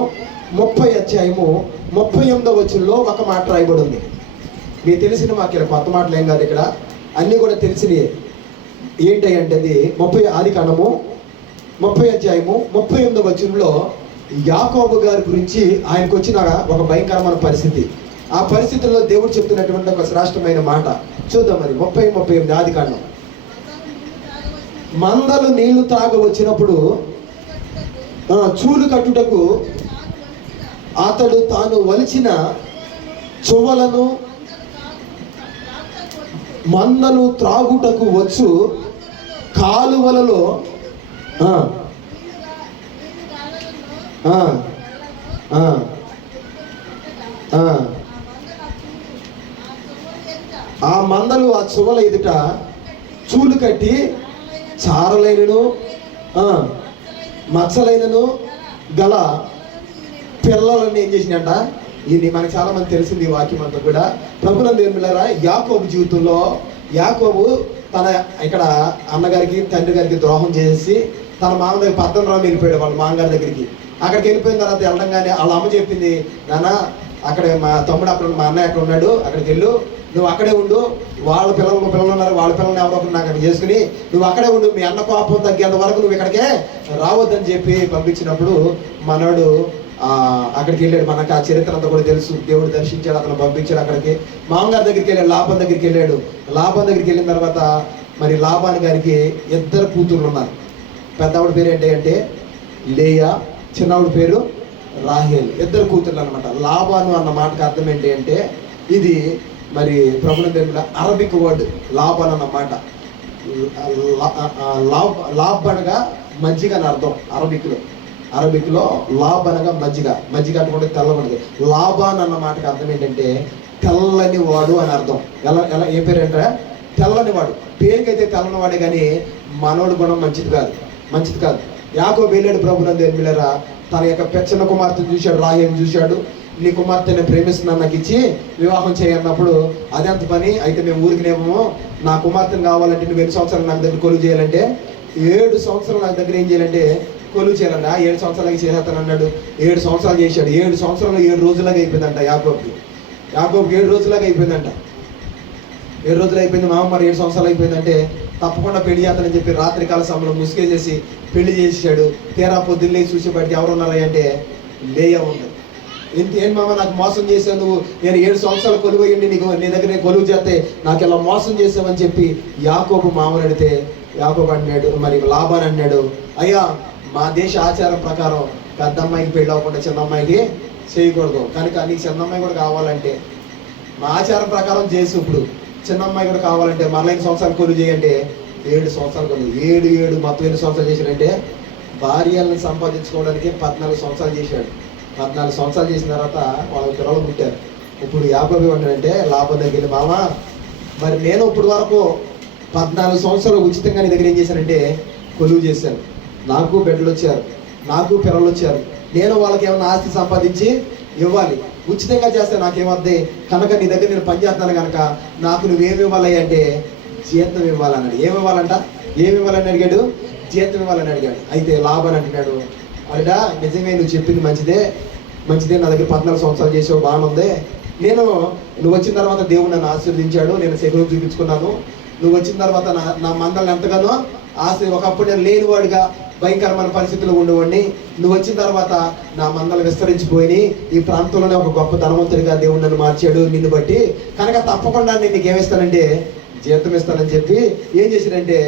30:38 ఒక మాట రాయబడి ఉంది. మీకు తెలిసిన మాకు కొత్త మాటలు ఏం కాదు, ఇక్కడ అన్నీ కూడా తెలిసినవి. ఏంటంటే అది ఆదికాండము 30:38 యాకోబు గారి గురించి ఆయనకు వచ్చిన ఒక భయంకరమైన పరిస్థితి. ఆ పరిస్థితుల్లో దేవుడు చెప్తున్నటువంటి ఒక శ్రేష్టమైన మాట చూద్దాం. మరి 30:38 ఆదికాండం. మందలు నీళ్లు తాగ వచ్చినప్పుడు చూలు కట్టుటకు అతడు తాను వలిచిన చువ్వలను మందలు త్రాగుటకు వచ్చు కాలువలలో ఆ మందలు ఆ చువ్వల ఎదుట చూలు కట్టి చారలైనను మచ్చలైనను గల పిల్లలని ఏం చేసినట్ట. ఇది మనకు చాలా మంది తెలిసింది ఈ వాక్యం అంతా కూడా. ప్రభునందు దేవుని బిడ్డలారా, యాకోబు జీవితంలో యాకోబు తన ఇక్కడ అన్నగారికి తండ్రి గారికి ద్రోహం చేసి తన మామ దగ్గర పద్దనరావు వెళ్ళిపోయాడు వాళ్ళ మామగారి దగ్గరికి. అక్కడికి వెళ్ళిపోయిన తర్వాత వెళ్ళడంగానే వాళ్ళ అమ్మ చెప్పింది, నాన్న అక్కడ మా తమ్ముడు అక్కడ మా అన్నయ్య అక్కడ ఉన్నాడు, అక్కడికి వెళ్ళు, నువ్వు అక్కడే ఉండు, వాళ్ళ పిల్లలు ఉన్నారు, వాళ్ళ పిల్లల్ని ఎవరో ఒకరు నాకు అక్కడ చేసుకుని నువ్వు అక్కడే ఉండు, మీ అన్న కోపం తగ్గేంత వరకు నువ్వు ఇక్కడికే రావద్దని చెప్పి పంపించినప్పుడు మనోడు అక్కడికి వెళ్ళాడు. మనకు ఆ చరిత్ర అంతా కూడా తెలుసు. దేవుడు దర్శించాడు, అతను పంపించాడు అక్కడికి. మామగారి దగ్గరికి వెళ్ళాడు, లాభం దగ్గరికి వెళ్ళాడు. లాభం దగ్గరికి వెళ్ళిన తర్వాత మరి లాభాని గారికి 2 కూతుర్లు ఉన్నారు. పెద్దవాడి పేరు ఏంటంటే లేయా, చిన్నవాడి పేరు రాహేల్. 2 కూతుర్లు అనమాట. లాభాను అన్న మాటకు అర్థం ఏంటి అంటే ఇది మరి ప్రభునందు దేవుని అరబిక్ వర్డ్ లాభాన్ అన్న మాట. లాబ్ అనగా మజ్జిగ అని అర్థం అరబిక్లో లాబ్ అనగా మజ్జిగ అటువంటి తెల్లబడింది. లాబాన్ అన్న మాటకి అర్థం ఏంటంటే తెల్లని వాడు అని అర్థం. ఎలా ఏ పేరు అంటే తెల్లని వాడు. పేరుకైతే తెల్లని వాడే కానీ మనోడు గుణం మంచిది కాదు. యాకోబు వెళ్ళాడు ప్రభునందు దేవుని బిడ్డలారా, తన యొక్క పెచ్చన్న కుమార్తెను చూశాడు, రాహేలు చూశాడు. నీ కుమార్తెని ప్రేమిస్తున్నాను, నాకు ఇచ్చి వివాహం చేయన్నప్పుడు అదెంత పని అయితే మేము ఊరికినేమో నా కుమార్తెను కావాలంటే నువ్వు 2 సంవత్సరాలు నాకు దగ్గర కొలువు చేయాలంటే 7 సంవత్సరాలు నాకు దగ్గర ఏం చేయాలంటే కొలువు చేయాలంట. 7 సంవత్సరాలకి చేసేస్తాను అన్నాడు. 7 సంవత్సరాలు చేశాడు. 7 సంవత్సరాలు 7 రోజులాగా అయిపోయిందంట యాకోబుకి 7 రోజులాగా అయిపోయిందంట. 7 రోజులు అయిపోయింది. మామ మరి 7 సంవత్సరాలు అయిపోయిందంటే తప్పకుండా పెళ్లి చేస్తానని చెప్పి రాత్రికాల సమయంలో ముసుగేసేసి పెళ్లి చేసాడు. తీరా పొద్దున్నే చూసేపటికి ఎవరు ఉన్నారా అంటే లేయా ఉంది. ఏం మామ నాకు మోసం చేసావు నువ్వు, నేను 7 సంవత్సరాలు కొలువు అయ్యండి నీ దగ్గర కొలువు చేస్తే నాకు ఇలా మోసం చేసావని చెప్పి యాకోబు మామని అడిగితే యాకోబు అన్నాడు, మరి లాబాన్ అన్నాడు, అయ్యా మా దేశ ఆచారం ప్రకారం పెద్ద అమ్మాయికి పెళ్ళి అవ్వకుండా చిన్న అమ్మాయికి చేయకూడదు. కనుక నీకు చిన్న అమ్మాయి కూడా కావాలంటే మా ఆచారం ప్రకారం చేసి ఇప్పుడు చిన్న అమ్మాయి కూడా కావాలంటే మరలా 5 సంవత్సరాలు కొలు చేయంటే 7 సంవత్సరాలు కొలు 7 మొత్తం 8 సంవత్సరాలు చేశాడంటే భార్యలను సంపాదించుకోవడానికి 14 సంవత్సరాలు చేశాడు. 14 సంవత్సరాలు చేసిన తర్వాత వాళ్ళ పిల్లలు పుట్టారు. ఇప్పుడు యాకోబు ఏమంటాడంటే లాభం దగ్గర మామ మరి నేను ఇప్పుడు వరకు 14 సంవత్సరాలు ఉచితంగా నీ దగ్గర ఏం చేశానంటే కొలువు చేశాను. నాకు బిడ్డలు వచ్చారు, నాకు పిల్లలు వచ్చారు. నేను వాళ్ళకి ఏమైనా ఆస్తి సంపాదించి ఇవ్వాలి, ఉచితంగా చేస్తే నాకేమద్ది కనుక నీ దగ్గర నేను పనిచేస్తున్నాను కనుక నాకు నువ్వేమి ఇవ్వాలి అంటే జీతం ఇవ్వాలన్నాడు. ఏమి ఇవ్వాలంట? ఏమి ఇవ్వాలని అడిగాడు? జీతం ఇవ్వాలని అడిగాడు. అయితే లాభం అంటున్నాడు, అడిడా నిజమే నువ్వు చెప్పింది మంచిదే, నా దగ్గర 14 సంవత్సరాలు చేసావు బాగుంది. నువ్వు వచ్చిన తర్వాత దేవుడు నన్ను ఆశీర్వదించాడు, నేను శకునం చూపించుకున్నాను. నువ్వు వచ్చిన తర్వాత నా మందలను ఎంతగానో ఒకప్పుడు నేను లేనివాడిగా భయంకరమైన పరిస్థితుల్లో ఉండేవాడిని. నువ్వు వచ్చిన తర్వాత నా మందలు విస్తరించిపోయి ఈ ప్రాంతంలోనే ఒక గొప్ప ధనవంతుడిగా దేవుడు నన్ను మార్చాడు నిన్ను బట్టి. కనుక తప్పకుండా నేను నీకు ఏమిస్తానంటే జీతం ఇస్తానని చెప్పి ఏం చేశాడంటే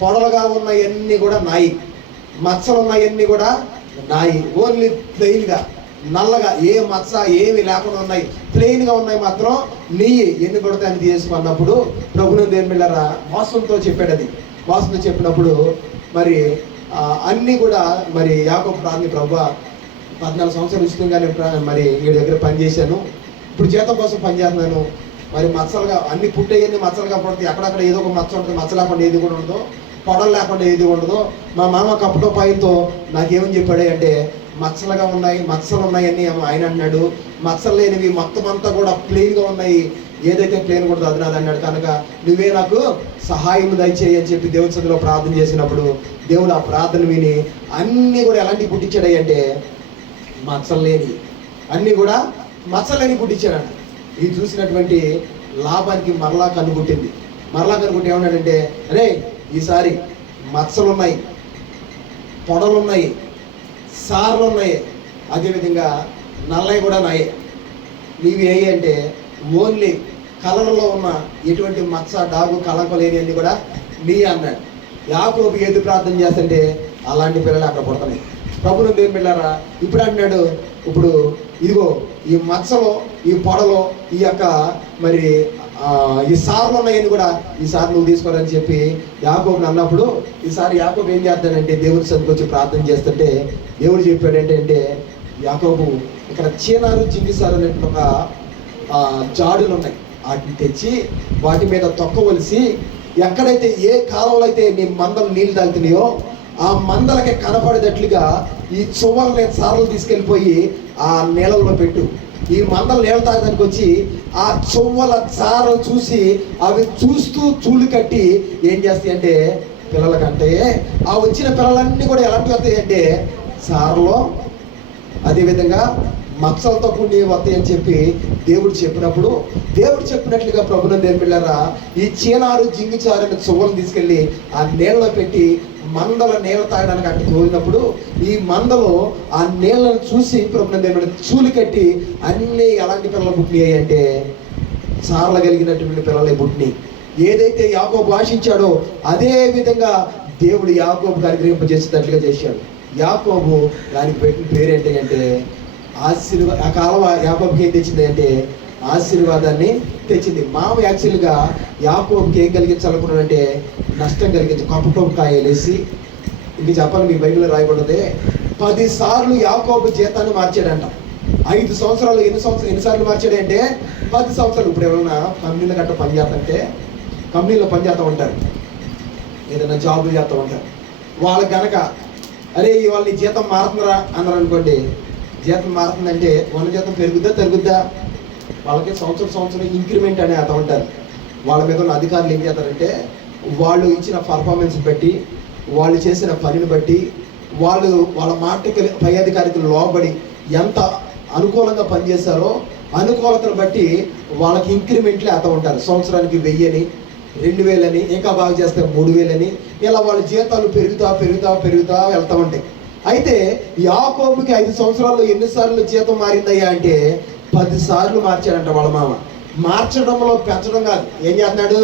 పొడలుగా ఉన్నవన్నీ కూడా నాయి, మచ్చలు ఉన్నవన్నీ కూడా నాయి, ఓన్లీ ప్లెయిన్గా నల్లగా ఏ మచ్చ ఏమి లేకుండా ఉన్నాయి, ప్లెయిన్గా ఉన్నాయి మాత్రం నీ ఎన్ని కొడతాయని తీసుకున్నప్పుడు ప్రభుత్వం దేని పిల్లరా మోసంతో చెప్పాడు. అది మోసంతో చెప్పినప్పుడు మరి అన్నీ కూడా మరి యాకోబు ప్రార్థన ప్రభువా 14 సంవత్సరాలు ఉచితంగా మరి వీడి దగ్గర పనిచేశాను, ఇప్పుడు జీతం కోసం పనిచేస్తున్నాను. మరి మచ్చలుగా అన్ని పుట్టేయన్నీ మచ్చలుగా పడుతుంది, అక్కడక్కడ ఏదో ఒక మచ్చ ఉంటుంది, మచ్చ లేకుండా ఏది కూడా ఉండదు, పొడలు లేకుండా ఏది ఉండదు. మా మామ కప్పటో పాయింతో నాకేమని చెప్పాడు అంటే మచ్చలుగా ఉన్నాయి, మచ్చలు ఉన్నాయని ఆయన అన్నాడు. మచ్చలు లేనివి మొత్తం అంతా కూడా ప్లెయిన్గా ఉన్నాయి, ఏదైతే ప్లేన్ కూడా అది నాది అన్నాడు. కనుక నువ్వే నాకు సహాయం దయచేయి అని చెప్పి దేవుని సన్నిధిలో ప్రార్థన చేసినప్పుడు దేవుడు ఆ ప్రార్థన విని అన్నీ కూడా ఎలాంటివి పుట్టించాడు అంటే మచ్చలు లేని, అన్నీ కూడా మచ్చలు లేని పుట్టించాడంట. ఇది చూసినటువంటి లాభానికి మరలా కనుగొట్టింది. మరలా కనుగొట్టి ఏమన్నాడంటే అరే ఈసారి మచ్చలు ఉన్నాయి, పొడలు ఉన్నాయి, సార్లు ఉన్నాయి, అదేవిధంగా నల్లవి కూడా నాయే. నీవి ఏ అంటే ఓన్లీ కలర్లో ఉన్న ఎటువంటి మచ్చ డాగు కలంకం లేని అన్ని కూడా నీ అన్నాడు. యాకోబు ఏది ప్రార్థన చేస్తుంటే అలాంటి పిల్లలు అక్కడ పుడతాయి. ప్రభువును దేవుని పిల్లారా ఇప్పుడు అంటున్నాడు, ఇప్పుడు ఇదిగో ఈ మచ్చలో ఈ పొడలో ఈ యొక్క మరి ఈ సార్లు ఉన్నాయని కూడా ఈసారి నువ్వు తీసుకోరని చెప్పి యాకోబుని అన్నప్పుడు ఈసారి యాకోబు ఏం చేస్తాడంటే దేవుడి సన్నిధికి వచ్చి ప్రార్థన చేస్తుంటే దేవుడు చెప్పాడంటే అంటే యాకోబు ఇక్కడ చీనారు జింగిసారు అనేటువంటి ఒక జాడులు ఉన్నాయి, వాటిని తెచ్చి వాటి మీద తొక్కవలసి ఎక్కడైతే ఏ కాలంలో అయితే నీ మందలు నీళ్ళు తాగుతున్నాయో ఆ మందలకి కనపడేటట్లుగా ఈ చువ్వలని సార్లు తీసుకెళ్ళిపోయి ఆ నీళ్ళలో పెట్టు. ఈ మందలు నీళ్ళు తాగడానికి వచ్చి ఆ చువ్వల చారలు చూసి అవి చూస్తూ చూలు కట్టి ఏం చేస్తాయి అంటే పిల్లలకంటే ఆ వచ్చిన పిల్లలన్నీ కూడా ఎలాంటివి వస్తాయి అంటే చారలో అదేవిధంగా మచ్చలతో కూడి వస్తాయి అని చెప్పి దేవుడు చెప్పినప్పుడు దేవుడు చెప్పినట్లుగా ప్రభువును దేవుని పిల్లరా ఈ చీనారు జింగిచారు అనే చువ్వలను తీసుకెళ్ళి ఆ నీళ్ళలో పెట్టి మందల నీళ్ళ తాగడానికి అక్కడ తోలినప్పుడు ఈ మందలో ఆ నీళ్ళను చూసి ప్రభువును దేవుని చూలు కట్టి అన్నీ ఎలాంటి పిల్లలు పుట్టినాయి అంటే సార్లు కలిగినటువంటి పిల్లలే పుట్టినాయి. ఏదైతే యాకోబు ఆశించాడో అదే విధంగా దేవుడు యాకోబుకి అనుగ్రహింపజేసేటట్లుగా చేశాడు. యాకోబు దానికి పెట్టిన పేరు ఏంటి అంటే ఆ కాలం యాకోబుకి ఏం తెచ్చింది అంటే ఆశీర్వాదాన్ని తెచ్చింది. మామ యాక్చువల్గా యాకోబుకి ఏం కలిగించాలనుకున్నాడంటే నష్టం కలిగించి కప్పటోపు కాయలేసి ఇంక చెప్పాలి మీ బైబిల్లో రాయబడ్డదే 10 సార్లు యాకోబు జీతాన్ని మార్చాడంట. 5 సంవత్సరాలు ఎన్నిసార్లు మార్చాడంటే 10 సంవత్సరాలు. ఇప్పుడు ఎవరైనా కంపెనీల గట్ట పనిచేస్తుంటే కంపెనీలో పనిచేస్తూ ఉంటారు, ఏదైనా జాబులు చేస్తూ ఉంటారు. వాళ్ళకి కనుక అరే ఇవాళ నీ జీతం మారుతుందిరా అన్నారు అనుకోండి, జీతం మారుతుందంటే వాళ్ళ జీతం పెరుగుద్దా తరుగుద్దా? వాళ్ళకి సంవత్సరం ఇంక్రిమెంట్ అనే అత ఉంటారు. వాళ్ళ మీద ఉన్న అధికారులు ఏం చేస్తారంటే వాళ్ళు ఇచ్చిన పర్ఫార్మెన్స్ బట్టి వాళ్ళు చేసిన పనిని బట్టి వాళ్ళ మాటకి పై అధికారికి లోబడి ఎంత అనుకూలంగా పనిచేశారో అనుకూలతను బట్టి వాళ్ళకి ఇంక్రిమెంట్లే అత ఉంటారు. సంవత్సరానికి 1000 అని 2000 అని ఇంకా బాగా చేస్తే 3000 అని ఇలా వాళ్ళ జీతాలు పెరుగుతా వెళ్తూ ఉంటాయి. అయితే యాకోబుకి 5 సంవత్సరాల్లో ఎన్నిసార్లు జీతం మారిందయ్యా అంటే 10 సార్లు మార్చాడంట వాళ్ళ మామ. మార్చడంలో పెంచడం కాదు, ఏం చేస్తున్నాడు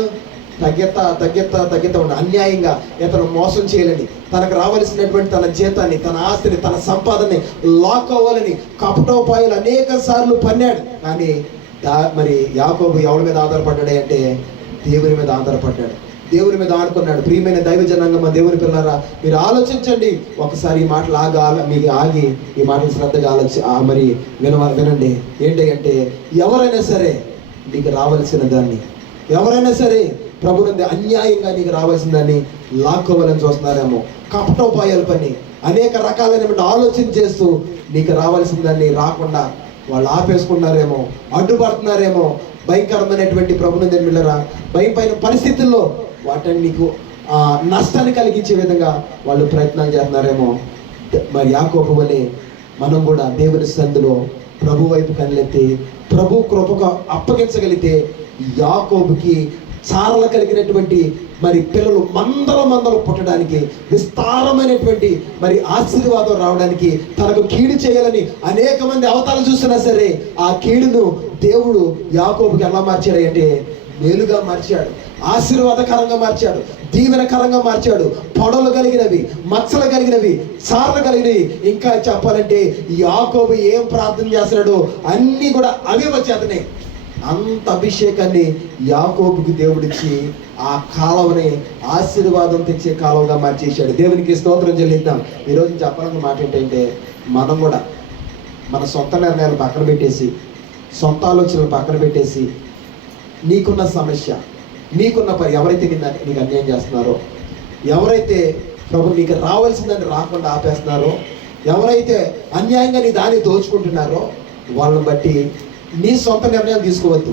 తగ్గెత్త ఉండి అన్యాయంగా ఇతను మోసం చేయాలని, తనకు రావలసినటువంటి తన జీతాన్ని, తన ఆస్తిని, తన సంపాదనని లాక్కోవాలని కపటోపాయాలు అనేక సార్లు పన్నాడు. కానీ మరి యాకోబు ఎవరి మీద ఆధారపడ్డాడు అంటే దేవుని మీద ఆధారపడ్డాడు, దేవుని మీద ఆడుకున్నాడు. ప్రియమైన దైవ జనాంగమా, దేవుని పిల్లరా, మీరు ఆలోచించండి ఒకసారి. ఈ మాటలు మీకు ఆగి ఈ మాటలు శ్రద్ధగా మరి వినండి. ఏంటి అంటే ఎవరైనా సరే నీకు రావాల్సిన దాన్ని, ఎవరైనా సరే ప్రభు నుండి అన్యాయంగా నీకు రావాల్సిన దాన్ని లాక్కోవాలని చూస్తున్నారేమో, కపటోపాయాల పని, అనేక రకాలైన ఆలోచన చేస్తూ నీకు రావాల్సిన దాన్ని రాకుండా వాళ్ళు ఆపేసుకున్నారేమో, అడ్డుపడుతున్నారేమో. భయంకరమైనటువంటి ప్రభుని నిర్మిళ్ళరా, భయపైన పరిస్థితుల్లో వాటిని నీకు నష్టాన్ని కలిగించే విధంగా వాళ్ళు ప్రయత్నాలు చేస్తున్నారేమో. మరి యాకోబు వలె మనం కూడా దేవుని సందులో ప్రభు వైపు కళ్ళెత్తి ప్రభు కృపకు అప్పగించగలిగితే యాకోబుకి చారలు కలిగినటువంటి మరి పిల్లలు మందలు పుట్టడానికి, విస్తారమైనటువంటి మరి ఆశీర్వాదం రావడానికి, తనకు కీడు చేయాలని అనేక మంది అవతారాలు చూసినా సరే ఆ కీడును దేవుడు యాకోబుకి ఎలా మార్చాడు అంటే మేలుగా మార్చాడు, ఆశీర్వాదకరంగా మార్చాడు, దీవెనకరంగా మార్చాడు. పొడలు కలిగినవి, మచ్చలు కలిగినవి, సార్లు కలిగినవి. ఇంకా చెప్పాలంటే యాకోబు ఏం ప్రార్థన చేస్తున్నాడో అన్నీ కూడా అవే వచ్చేతనే. అంత అభిషేకాన్ని యాకోబుకి దేవుడిచ్చి ఆ కాలువని ఆశీర్వాదం తెచ్చే కాలువగా మార్చేశాడు. దేవునికి స్తోత్రం చెల్లిద్దాం. ఈరోజు చెప్పాలన్న మాట ఏంటంటే మనం కూడా మన సొంత నిర్ణయాలు పక్కన పెట్టేసి, సొంత ఆలోచనలు పక్కన పెట్టేసి, నీకున్న సమస్య, నీకున్న పని, ఎవరైతే నీకు అన్యాయం చేస్తున్నారో, ఎవరైతే ప్రభు నీకు రావాల్సిందని రాకుండా ఆపేస్తున్నారో, ఎవరైతే అన్యాయంగా నీ దాన్ని దోచుకుంటున్నారో వాళ్ళని బట్టి నీ సొంత నిర్ణయాలు తీసుకోవద్దు.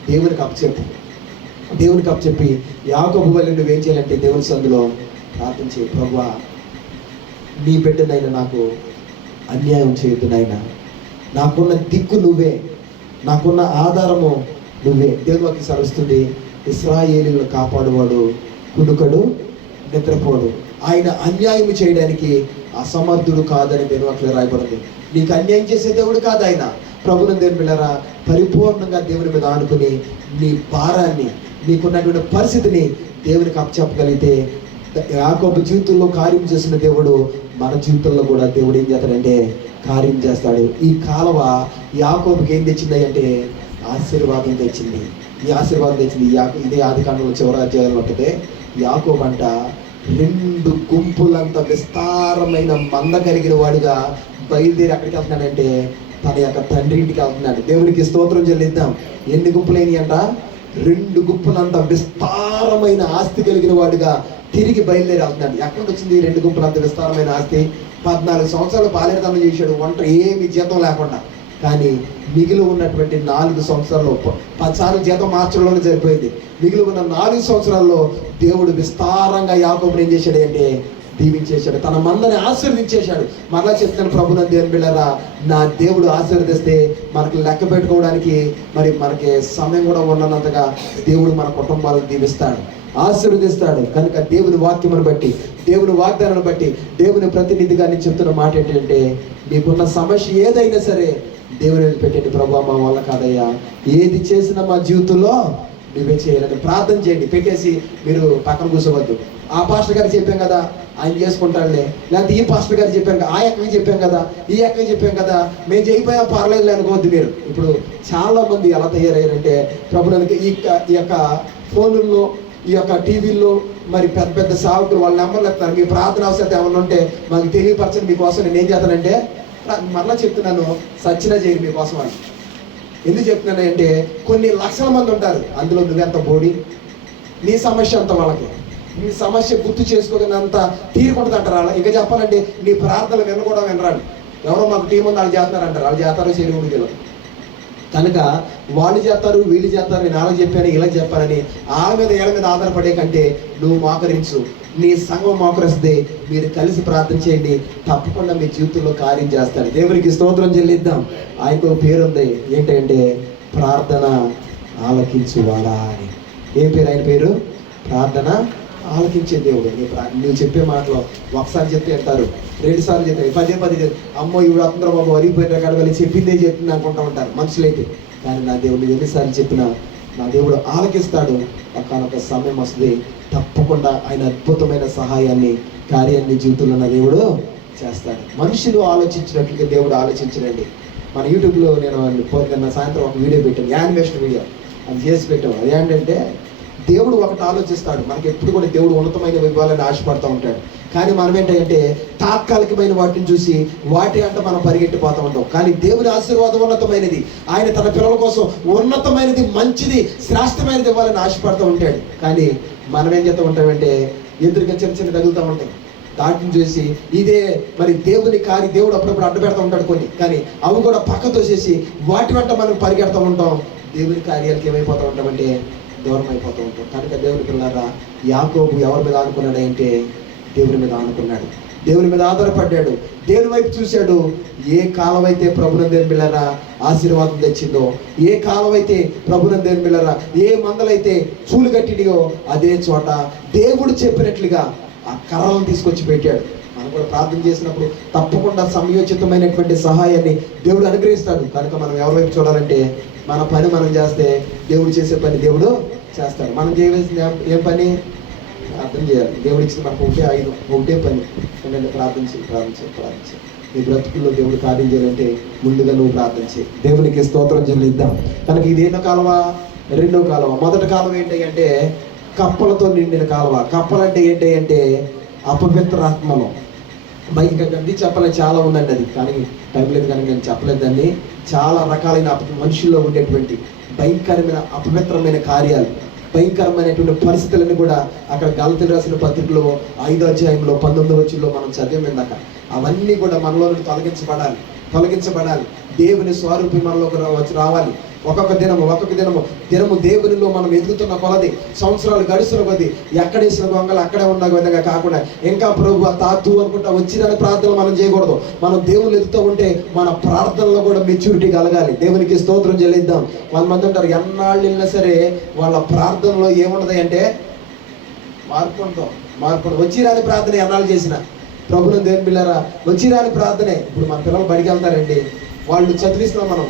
దేవునికి అప్పచెప్పి యాకోబు వలె నువ్వేం చేయాలంటే దేవుని సందులో ప్రార్థించే, ప్రభువా నీ బిడ్డనైనా నాకు అన్యాయం చేయొద్దు నాయనా, నాకున్న దిక్కు నువ్వే, నాకున్న ఆధారము నువ్వే. దేవునికి సరుస్తుంది, ఇశ్రాయేలీయులను కాపాడువాడు కునుకడు నిద్రపోడు. ఆయన అన్యాయం చేయడానికి అసమర్థుడు కాదని దేవుని రాయబడింది. నీకు అన్యాయం చేసే దేవుడు కాదు ఆయన. ప్రభుని దేవుని బిడ్డలారా, పరిపూర్ణంగా దేవుని మీద ఆనుకుని నీ భారాన్ని, నీకున్నటువంటి పరిస్థితిని దేవునికి అప్పచెప్పగలిగితే యాకోబు జీవితంలో కార్యం చేసిన దేవుడు మన జీవితంలో కూడా దేవుడు ఏం చేస్తాడంటే కార్యం చేస్తాడు. ఈ కాలువ యాకోబుకి ఏం తెచ్చింది అంటే ఆశీర్వాదం తెచ్చింది. ఈ ఆశీర్వాదం తెచ్చింది ఇదే ఆదికాండంలో చివరి అధ్యాయంలో ఉంటుంది. యాకోబు అంట 2 గుంపులంత విస్తారమైన మంద కలిగిన వాడుగా బయలుదేరి ఎక్కడికి వెళ్తున్నాడంటే తన యొక్క తండ్రి ఇంటికి వెళ్తున్నాడు. దేవునికి స్తోత్రం చెల్లిద్దాం. ఎన్ని గుంపులైనవి అంట? 2 గుంపులంత విస్తారమైన ఆస్తి కలిగిన వాడుగా తిరిగి బయలుదేరి వెళ్తున్నాడు. ఎక్కడికి వచ్చింది 2 గుంపులంత విస్తారమైన ఆస్తి? 14 సంవత్సరాలు బాల్యతనం చేశాడు, ఒంటరి ఏమి జీతం లేకుండా. కానీ మిగిలి ఉన్నటువంటి 4 సంవత్సరాల్లో 10 సార్లు జీతం మార్చడంలోనే సరిపోయింది. మిగిలి ఉన్న 4 సంవత్సరాల్లో దేవుడు విస్తారంగా యాకోబుని ఏం చేశాడు అంటే దీవించేశాడు, తన మందని ఆశీర్వదించేశాడు. మరలా చెప్తాను, ప్రభునందు దేవుని బిడ్డలారా, నా దేవుడు ఆశీర్వదిస్తే మనకి లెక్క పెట్టుకోవడానికి మరి మనకి సమయం కూడా ఉన్నంతగా దేవుడు మన కుటుంబాలను దీవిస్తాడు, ఆశీర్వదిస్తాడు. కనుక దేవుని వాక్యమును బట్టి, దేవుని వాగ్దానాన్ని బట్టి, దేవుని ప్రతినిధిగా నేను చెప్తున్న మాట ఏంటంటే, మీకున్న సమస్య ఏదైనా సరే దేవుని పెట్టండి. ప్రభు మా వల్ల కాదయ్యా, ఏది చేసినా మా జీవితంలో నువ్వే చేయాలని ప్రార్థన చేయండి. పెట్టేసి మీరు పక్కన కూర్చోవద్దు. ఆ పాస్టర్ గారికి చెప్పాం కదా, ఆయన చేసుకుంటాడులే, లేకపోతే ఈ పాస్టర్ గారు చెప్పాం కదా, ఆ ఎక్కడికి చెప్పాం కదా, ఈ ఎక్కడికి చెప్పాం కదా, మేము చేయిపోయా పర్లేదు అనుకోవద్దు. మీరు ఇప్పుడు చాలా మంది ఎలా తయారయ్యారంటే, ప్రభుత్వానికి ఈ యొక్క ఫోనుల్లో, ఈ యొక్క టీవీల్లో మరి పెద్ద పెద్ద సాగుతులు వాళ్ళ నెంబర్లు ఎత్తారు. మీ ప్రార్థన అవసరం ఏమన్నా ఉంటే మాకు తెలియపరచండి, మీకోసం నేను ఏం చేస్తానంటే, మరలా చెప్తున్నాను, సచ్చినా చేయరు మీకోసం అని. ఎందుకు చెప్తున్నానంటే, కొన్ని లక్షల మంది ఉంటారు, అందులో నువ్వెంత బోడి, నీ సమస్య అంత వాళ్ళకి, నీ సమస్య గుర్తు చేసుకోగలంత తీరుకుంటుందంటారు. ఇంకా చెప్పాలంటే నీ ప్రార్థనలు వినకూడా వినరాడు. ఎవరో మాకు టీం ఉంది వాళ్ళు చేస్తున్నారంటారు, వాళ్ళు చేస్తారో చేయకూడదు తెలియదు. కనుక వాళ్ళు చేస్తారు, వీళ్ళు చేస్తారు, నేను అలా చెప్పాను ఇలా చెప్పానని వాళ్ళ మీద ఏళ్ళ మీద ఆధారపడే కంటే నువ్వు మోకరించు, నీ సంఘం మోకరిస్తే మీరు కలిసి ప్రార్థన చేయండి, తప్పకుండా మీ జీవితంలో కార్యం చేస్తాడు. దేవునికి స్తోత్రం చెల్లిద్దాం. ఆయనకు పేరు ఉంది ఏంటంటే ప్రార్థన ఆలకించువాడా అని. ఏం పేరు ఆయన పేరు? ప్రార్థన ఆలకించే దేవుడు. నువ్వు చెప్పే మాటలో ఒకసారి చెప్తే అంటారు, 2 సార్లు చెప్తారు, 10 అమ్మో ఇవి అందరూ బాబు వరిగిపోయిన కాడ వెళ్ళి చెప్పిందే చెప్పింది అనుకుంటూ ఉంటారు మనుషులైతే. కానీ నా దేవుడు ఎన్నిసార్లు చెప్పినా నా దేవుడు ఆలకిస్తాడు. ఒకానొక సమయం వస్తుంది, తప్పకుండా ఆయన అద్భుతమైన సహాయాన్ని, కార్యాన్ని జీవితంలో నా దేవుడు చేస్తాడు. మనుషులు ఆలోచించినట్లుగా దేవుడు ఆలోచించడండి. మన యూట్యూబ్లో నేను నిన్న సాయంత్రం ఒక వీడియో పెట్టాను, యానిమేషన్ వీడియో, అది చేసి పెట్టాము. అది ఏంటంటే, దేవుడు ఒకటి ఆలోచిస్తాడు. మనకి ఎప్పుడు కూడా దేవుడు ఉన్నతమైన ఇవ్వాలని ఆశపడుతూ ఉంటాడు. కానీ మనం ఏంటంటే తాత్కాలికమైన వాటిని చూసి వాటి అంటే మనం పరిగెట్టిపోతూ ఉంటాం. కానీ దేవుని ఆశీర్వాదం ఉన్నతమైనది. ఆయన తన పిల్లల కోసం ఉన్నతమైనది, మంచిది, శ్రేష్టమైనది ఇవ్వాలని ఆశపడుతూ ఉంటాడు. కానీ మనం ఏం చేస్తూ ఉంటామంటే ఎదురుగా చిన్న చిన్న తగులుతూ ఉంటాయి. దాటిని చూసి ఇదే మరి దేవుని కార్యం, దేవుడు అప్పుడప్పుడు అడ్డు పెడతా ఉంటాడు కొన్ని, కానీ అవి కూడా పక్కతో చేసి వాటి వెంట మనం పరిగెడుతూ ఉంటాం. దేవుని కార్యాలకి ఏమైపోతూ ఉంటామంటే దూరం అయిపోతూ ఉంటాం. కనుక దేవుని పిల్లలారా, యాకోబు ఎవరి మీద ఆనుకున్నాడంటే దేవుని మీద ఆనుకున్నాడు. దేవుని మీద ఆధారపడ్డాడు. దేవుని వైపు చూశాడు. ఏ కాలం అయితే ప్రభునందేని బిళ్ళరా ఆశీర్వాదం తెచ్చిందో, ఏ కాలం అయితే ప్రభునందేని బిళ్ళరా ఏ మందలైతే చూలు కట్టినయో, అదే చోట దేవుడు చెప్పినట్లుగా ఆ కర్రలను తీసుకొచ్చి పెట్టాడు. మనం కూడా ప్రార్థన చేసినప్పుడు తప్పకుండా సమయోచితమైనటువంటి సహాయాన్ని దేవుడు అనుగ్రహిస్తాడు. కనుక మనం ఎవరి వైపు చూడాలంటే, మన పని మనం చేస్తే దేవుడు చేసే పని దేవుడు చేస్తాడు. మనం చేయవలసింది ఏం పని? ప్రార్థన చేయాలి. దేవుడు ఇచ్చిన మనకు ఒకటే పని ఏంటంటే ప్రార్థించి నీ బ్రతుకుల్లో దేవుడు కార్యం చేయాలంటే ముందుగా నువ్వు ప్రార్థించి దేవునికి స్తోత్రం చెల్లిద్దాం. కనుక ఇదేనో కాలువ, రెండో కాలువ. మొదటి కాలువ ఏంటి అంటే కప్పలతో నిండిన కాలువ. కప్పలంటే ఏంటి అంటే అపవిత్రాత్మలో. బయట గడ్డి చెప్పలేదు, చాలా ఉందండి అది, కానీ టైం లేదు కనుక నేను చెప్పలేదు దాన్ని. చాలా రకాలైన మనుషుల్లో ఉండేటువంటి భయంకరమైన అపవిత్రమైన కార్యాలు, భయంకరమైనటువంటి పరిస్థితులను కూడా అక్కడ గలతీయులకు రాసిన పత్రికలో 5వ అధ్యాయంలో 19వ వచనంలో మనం చదివిందాక అవన్నీ కూడా మనలో నుండి తొలగించబడాలి. దేవుని స్వరూపి మనలోకి వచ్చి రావాలి. ఒక్కొక్క దినము దేవునిలో మనం ఎదుగుతున్న కొలది, సంవత్సరాలు గడుస్తున్న కొద్ది ఎక్కడేసిన గొంగలు అక్కడే ఉన్న విధంగా కాకుండా ఇంకా ప్రభు తాతు అనుకుంటా వచ్చిన ప్రార్థనలు మనం చేయకూడదు. మనం దేవుని ఎదుగుతూ ఉంటే మన ప్రార్థనలో కూడా మెచ్యూరిటీ కలగాలి. దేవునికి స్తోత్రం చెల్లిద్దాం. 100 మంది ఉంటారు, ఎన్నాళ్ళు వెళ్ళినా సరే వాళ్ళ ప్రార్థనలో ఏమున్నది అంటే మార్పు వచ్చి రాని ప్రార్థన ఎన్నాళ్ళు చేసిన ప్రభుని దేవుని బిళ్ళారా వచ్చి రాని ప్రార్థనే. ఇప్పుడు మన పిల్లలు బడికి వెళ్తారండి, వాళ్ళు చదివిస్తున్నాం మనం.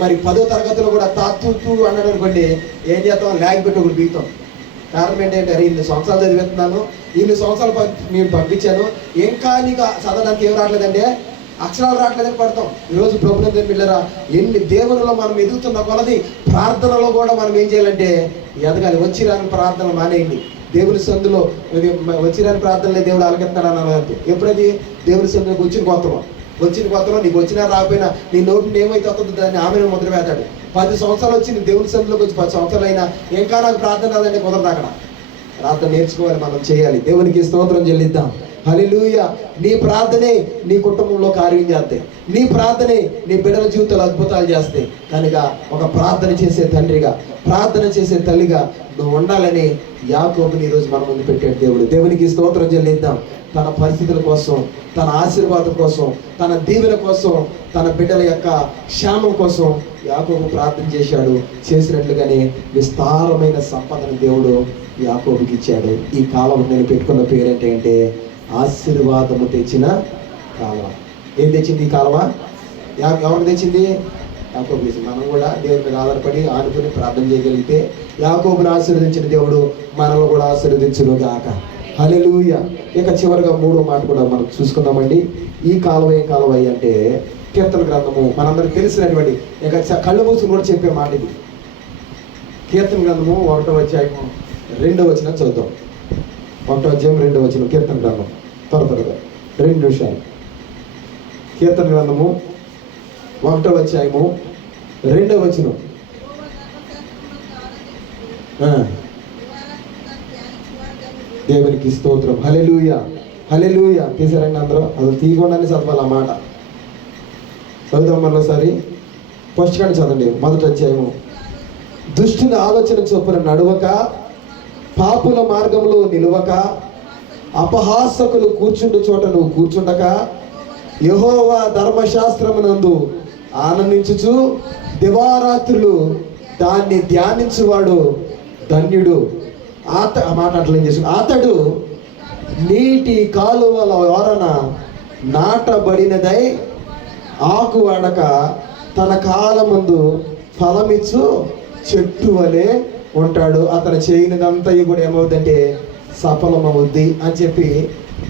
మరి 10వ తరగతిలో కూడా తాతూ అన్నాడు అనుకోండి, ఏం చేస్తాం? ల్యాగ్ పెట్టి ఒకటి బీగుతాం. కారణం ఏంటంటే, అరే ఇన్ని సంవత్సరాలు చదివేస్తున్నాను, ఇన్ని సంవత్సరాలు నేను పంపించాను, ఇంకా నీకు చదవడానికి ఏం రావట్లేదంటే అక్షరాలు రావట్లేదని పడతాం. ఈరోజు ప్రభుత్వం దేవుని బిళ్ళారా ఎన్ని దేవునిలో మనం ఎదుగుతున్న కొలది ప్రార్థనలో కూడా మనం ఏం చేయాలంటే ఎదగాలి. వచ్చి రాని ప్రార్థన మానేయండి. దేవుని సందులో వచ్చి రాని ప్రార్థనలే దేవుడు ఆలకెత్తాడు అన్నారు. ఎప్పుడది? దేవుని సందులోకి వచ్చిన కొత్తలో నీకు వచ్చినా రాకపోయినా నీ నోటిని ఏమైతే వస్తుందో దాన్ని ఆమె ముద్ర వేస్తాడు. 10 సంవత్సరాలు వచ్చి నీ దేవుని సందులోకి వచ్చి 10 సంవత్సరాలు అయినా ఇంకా నాకు ప్రార్థన రాదంటే కుదరదు. అక్కడ ప్రార్థన నేర్చుకోవాలి, మనం చేయాలి. దేవునికి స్తోత్రం చెల్లిద్దాం. హల్లెలూయా. నీ ప్రార్థనే నీ కుటుంబంలో కార్యం చేస్తాయి. నీ ప్రార్థనే నీ బిడ్డల జీవితాలు అద్భుతాలు చేస్తాయి. కనుక ఒక ప్రార్థన చేసే తండ్రిగా, ప్రార్థన చేసే తల్లిగా నువ్వు ఉండాలని యాకోబుని ఈరోజు మన ముందు పెట్టాడు దేవుడు. దేవునికి స్తోత్రం చెల్లిద్దాం. తన పరిస్థితుల కోసం, తన ఆశీర్వాదం కోసం, తన దీవెన కోసం, తన బిడ్డల యొక్క క్షేమం కోసం యాకోబు ప్రార్థన చేశాడు. చేసినట్లుగానే విస్తారమైన సంపదను దేవుడు యాకోబుకి ఇచ్చాడు. ఈ కాలం నేను పెట్టుకున్న పేరేంటంటే ఆశీర్వాదము తెచ్చిన కాలువ. ఏం తెచ్చింది ఈ కాలువ? ఎవరికి తెచ్చింది? యాకోబు తెచ్చింది. మనం కూడా దేవుని మీద ఆధారపడి ఆనుకుని ప్రార్థన చేయగలిగితే యాకోబుని ఆశీర్వదించిన దేవుడు మనల్ని కూడా ఆశీర్వదించును గాక. హల్లెలూయా. ఇక చివరిగా 3వ మాట కూడా మనం చూసుకుందామండి. ఈ కాలువ ఏ కాలువ అంటే కీర్తన గ్రంథము మనందరికి తెలిసినటువంటి, ఇక కళ్ళు మూసుకుని కూడా చెప్పే మాట ఇది. కీర్తన గ్రంథము 1వ అధ్యాయము 2వ వచనం చదువుతాం. 1వ అధ్యాయం 2వ వచనం కీర్తన గ్రంథం. త్వరగా 2 నిమిషాలు. కీర్తన గ్రంథము 1వ అధ్యాయము 2వ వచనం. దేవునికి స్తోత్రం. హల్లెలూయా, హల్లెలూయా. తీసారండి అందరూ? అది తీయకుండానే చదవాలి ఆ మాట. చదువుతాం మరోసారి. ఫస్ట్ కానీ చదవండి. 1వ అధ్యాయము. దుష్టుల ఆలోచన చొప్పున నడవక, పాపుల మార్గంలో నిలవక, అపహాసకులు కూర్చుండు చోట నువ్వు కూర్చుండక, యెహోవా ధర్మశాస్త్రమునందు ఆనందించుచు దివారాత్రులు దాన్ని ధ్యానించువాడు ధన్యుడు. అతడు నీటి కాలువల ఓరన నాటబడినదై ఆకు వాడక తన కాలమందు ఫలమిచ్చు చెట్టు వలె ఉంటాడు, అతను చేయనిదంతా కూడా ఏమవుతుందంటే సఫలమవుద్ది అని చెప్పి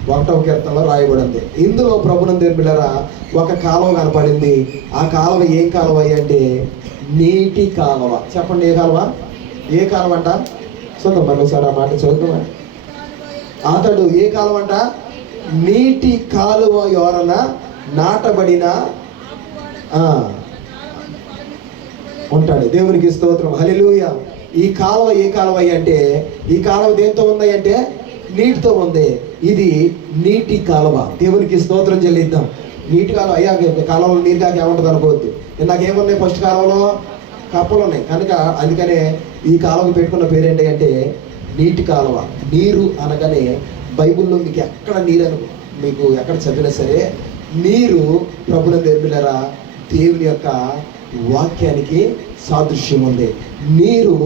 1వ కీర్తనలో రాయబడింది. ఇందులో ప్రభునందు బిడ్డలారా ఒక కాలువ కనపడింది. ఆ కాలువ ఏం కాలువ అంటే నీటి కాలువ. చెప్పండి, ఏ కాలువ? ఏ కాలువ అంట? చూద్దాం మరోసారి ఆ మాట చూద్దాం. అతడు ఏ కాలువ అంట? నీటి కాలువ ఎవరన నాటబడిన ఉంటాడు. దేవునికి స్తోత్రం, హల్లెలూయా. ఈ కాలువ ఏ కాలువ అంటే, ఈ కాలువ దేంతో ఉంది అంటే నీటితో ఉంది. ఇది నీటి కాలువ. దేవునికి స్తోత్రం చెల్లిద్దాం. నీటి కాలువ అయ్యా, కాలువలో నీరు కాక ఏముంటుంది అనుకోవద్దు. నాకేమున్నాయి? ఫస్ట్ కాలువలో కప్పలు ఉన్నాయి కనుక అందుకనే ఈ కాలువకు పెట్టుకున్న పేరు ఏంటి అంటే నీటి కాలువ. నీరు అనగానే బైబిల్లో మీకు ఎక్కడ నీరు అని మీకు ఎక్కడ చదివినా సరే నీరు ప్రభునందు బిడ్డలారా దేవుని యొక్క వాక్యానికి సాదృశ్యం ఉంది. నీరు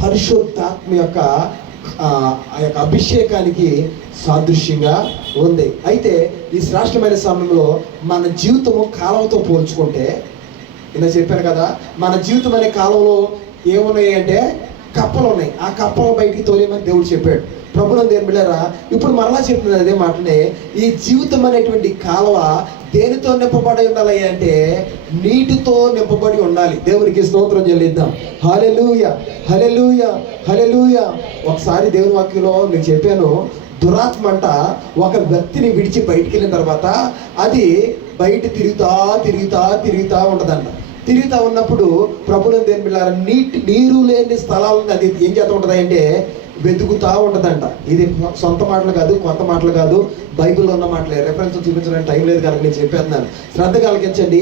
పరిశుద్ధాత్మ యొక్క ఆ యొక్క అభిషేకానికి సాదృశ్యంగా ఉంది. అయితే ఈ శ్రేష్టమైన సమయంలో మన జీవితము కాలువతో పోల్చుకుంటే, ఇలా చెప్పాను కదా, మన జీవితం అనే కాలంలో ఏమున్నాయి అంటే కప్పలు ఉన్నాయి. ఆ కప్పలు బయటికి తోలేమని దేవుడు చెప్పాడు. ప్రభునందు బిడ్డలారా ఇప్పుడు మరలా చెప్తున్నది అదే మాటనే. ఈ జీవితం అనేటువంటి కాలువ దేనితో నింపబడి ఉండాలి అంటే నీటితో నింపబడి ఉండాలి. దేవునికి స్తోత్రం చెల్లిద్దాం. హల్లెలూయా, హల్లెలూయా, హల్లెలూయా. ఒకసారి దేవుని వాక్యంలో నేను చెప్పాను, దురాత్మ అంట ఒక వ్యక్తిని విడిచి బయటికి వెళ్ళిన తర్వాత అది బయట తిరుగుతా ఉంటుందంట. తిరుగుతూ ఉన్నప్పుడు ప్రభునందు బిడ్డలారా నీరు లేని స్థలాలను అది ఏం చేస్తూ ఉంటుంది అంటే వెతుకుతూ ఉంటుందంట. ఇది సొంత మాటలు కాదు, కొత్త మాటలు కాదు, బైబిల్లో ఉన్న మాటలే. రెఫరెన్స్ చూపించడానికి టైం లేదు కనుక నేను చెప్పేస్తున్నాను. శ్రద్ధ కలిగించండి.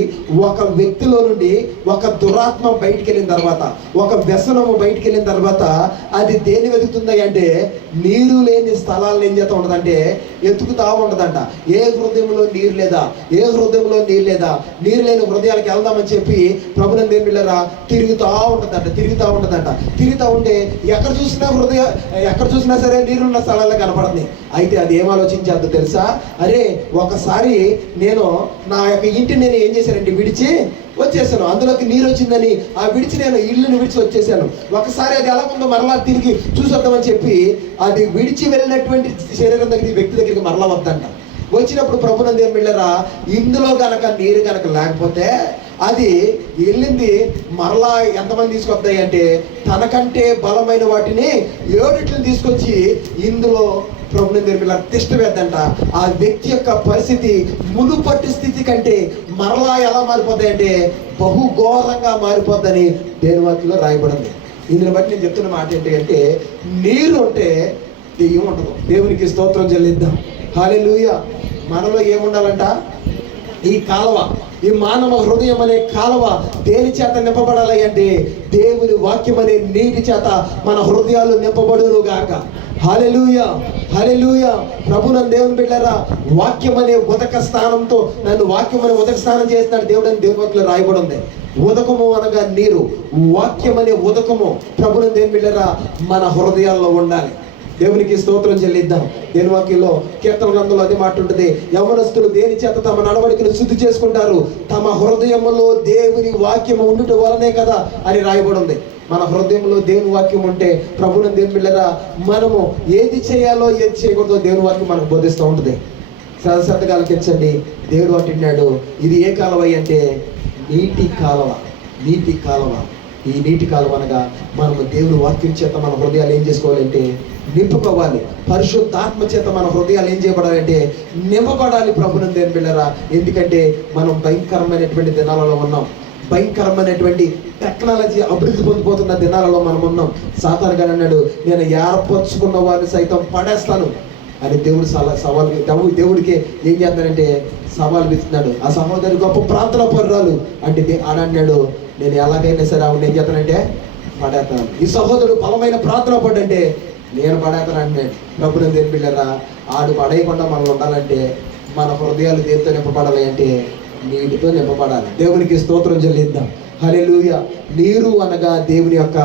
ఒక వ్యక్తిలో నుండి ఒక దురాత్మ బయటికి వెళ్ళిన తర్వాత, ఒక వ్యసనము బయటికి వెళ్ళిన తర్వాత అది దేన్ని వెతుకుతుంది అంటే నీరు లేని స్థలాలను ఏం చేస్తూ ఉంటుందంటే వెతుకుతూ ఉంటుందంట. ఏ హృదయంలో నీరు లేదా, ఏ హృదయంలో నీరు లేదా, నీరు లేని హృదయాలకు వెళ్దామని చెప్పి ప్రభునందు బిడ్డలారా తిరుగుతూ ఉంటుందంట. తిరుగుతూ ఉంటే ఎక్కడ చూసినా సరే నీరున్న స్థలాల్లో కనపడుతుంది. అయితే అది ఏం ఆలోచించేద్దో తెలుసా? అరే ఒకసారి నేను నా యొక్క ఇంటిని నేను ఏం చేశానంటే విడిచి వచ్చేసాను, అందులోకి నీరు వచ్చిందని ఆ విడిచి నేను ఇల్లుని విడిచి వచ్చేసాను. ఒకసారి అది ఎలా ఉందో మరలా తిరిగి చూసొద్దామని చెప్పి అది విడిచి వెళ్ళినటువంటి శరీరం దగ్గర వ్యక్తి దగ్గరికి మరలా వద్దంట. వచ్చినప్పుడు ప్రభునందు బిడ్డలారా ఇందులో గనక నీరు గనక లేకపోతే అది వెళ్ళింది మరలా ఎంతమంది తీసుకొస్తాయి అంటే తనకంటే బలమైన వాటిని 7 తీసుకొచ్చి ఇందులో ప్రభునందు బిడ్డలారా తిష్ట వేద్దంట. ఆ వ్యక్తి యొక్క పరిస్థితి మునుపటి స్థితి కంటే మరలా ఎలా మారిపోతాయి అంటే బహుఘోరంగా మారిపోద్దని దేవుని వాక్యంలో రాయబడింది. ఇందుని బట్టి నేను చెప్తున్న మాట ఏంటి అంటే నీరు ఉంటే దెయ్యం ఉండదు. దేవునికి స్తోత్రం చెల్లిద్దాం. హల్లెలూయా. మనలో ఏముండాలంట? ఈ కాలువ, ఈ మానవ హృదయం అనే కాలువ దేని చేత నింపబడాలి అంటే దేవుని వాక్యం అనే నీటి చేత మన హృదయాలు నింపబడును గాక. హల్లెలూయా, హల్లెలూయా. ప్రభునందు దేవుని బిడ్డలారా వాక్యం అనే ఉదక స్థానంతో నన్ను వాక్యం అనే ఉదక స్నానం చేస్తున్నాడు దేవుడు అని దేవుని వాక్యంలో రాయబడి ఉంది. ఉదకము అనగా నీరు, వాక్యం అనే ఉదకము ప్రభునందు దేవుని బిడ్డలారా మన హృదయాల్లో ఉండాలి. దేవునికి స్తోత్రం చెల్లిద్దాం. దేని వాక్యంలో కీర్తన గ్రంథంలో అదే మాట ఉంటుంది, యవనస్తులు దేని చేత తమ నడవడికను శుద్ధి చేసుకుంటారు, తమ హృదయములో దేవుని వాక్యము ఉండుట వలనే కదా అని రాయబడి ఉంది. మన హృదయంలో దేవుని వాక్యం ఉంటే ప్రభునందు దేవుని బిడ్డలారా మనము ఏది చేయాలో ఏది చేయకూడదో దేవుని వాక్యం మనకు బోధిస్తూ ఉంటుంది. శ్రద్ధగా ఆలకించండి. దేవుడు అంటున్నాడు ఇది ఏ కాలువ అంటే నీటి కాలువ. నీటి కాలువ. ఈ నీటి కాలువ అనగా మనము దేవుని వాక్యం చేత మన హృదయాలు ఏం చేసుకోవాలంటే నింపుకోవాలి. పరిశుద్ధాత్మ చేత మన హృదయాలు ఏం చేయబడాలంటే నింపబడాలి. ప్రభునందు దేవుని బిడ్డలారా ఎందుకంటే మనం భయంకరమైనటువంటి దినాలలో ఉన్నాం. భయంకరమైనటువంటి టెక్నాలజీ అభివృద్ధి పొందిపోతున్న దినాలలో మనం ఉన్నాం. సాతాను గారు అన్నాడు నేను ఏర్పరచుకున్న వారిని సైతం పడేస్తాను అని దేవుడు దేవుడికి ఏం చేస్తానంటే సవాల్ విస్తున్నాడు. ఆ సహోదరి గొప్ప ప్రార్థన పరురాలు అంటే అన్నాడు నేను ఎలాగైనా సరే ఆవిడ ఏం చేస్తానంటే పడేస్తాను. ఈ సహోదరుడు బలమైన ప్రార్థన పడంటే నేను పడేస్తాను అన్నాడు. ప్రభునందు దేవుని బిడ్డలారా ఆడు పడేయకుండా మనం ఉండాలంటే మన హృదయాలు దేనితో నింపబడాలి అంటే నీటితో నింపబడాలి. దేవునికి స్తోత్రం చెల్లిద్దాం. హల్లెలూయా. నీరు అనగా దేవుని యొక్క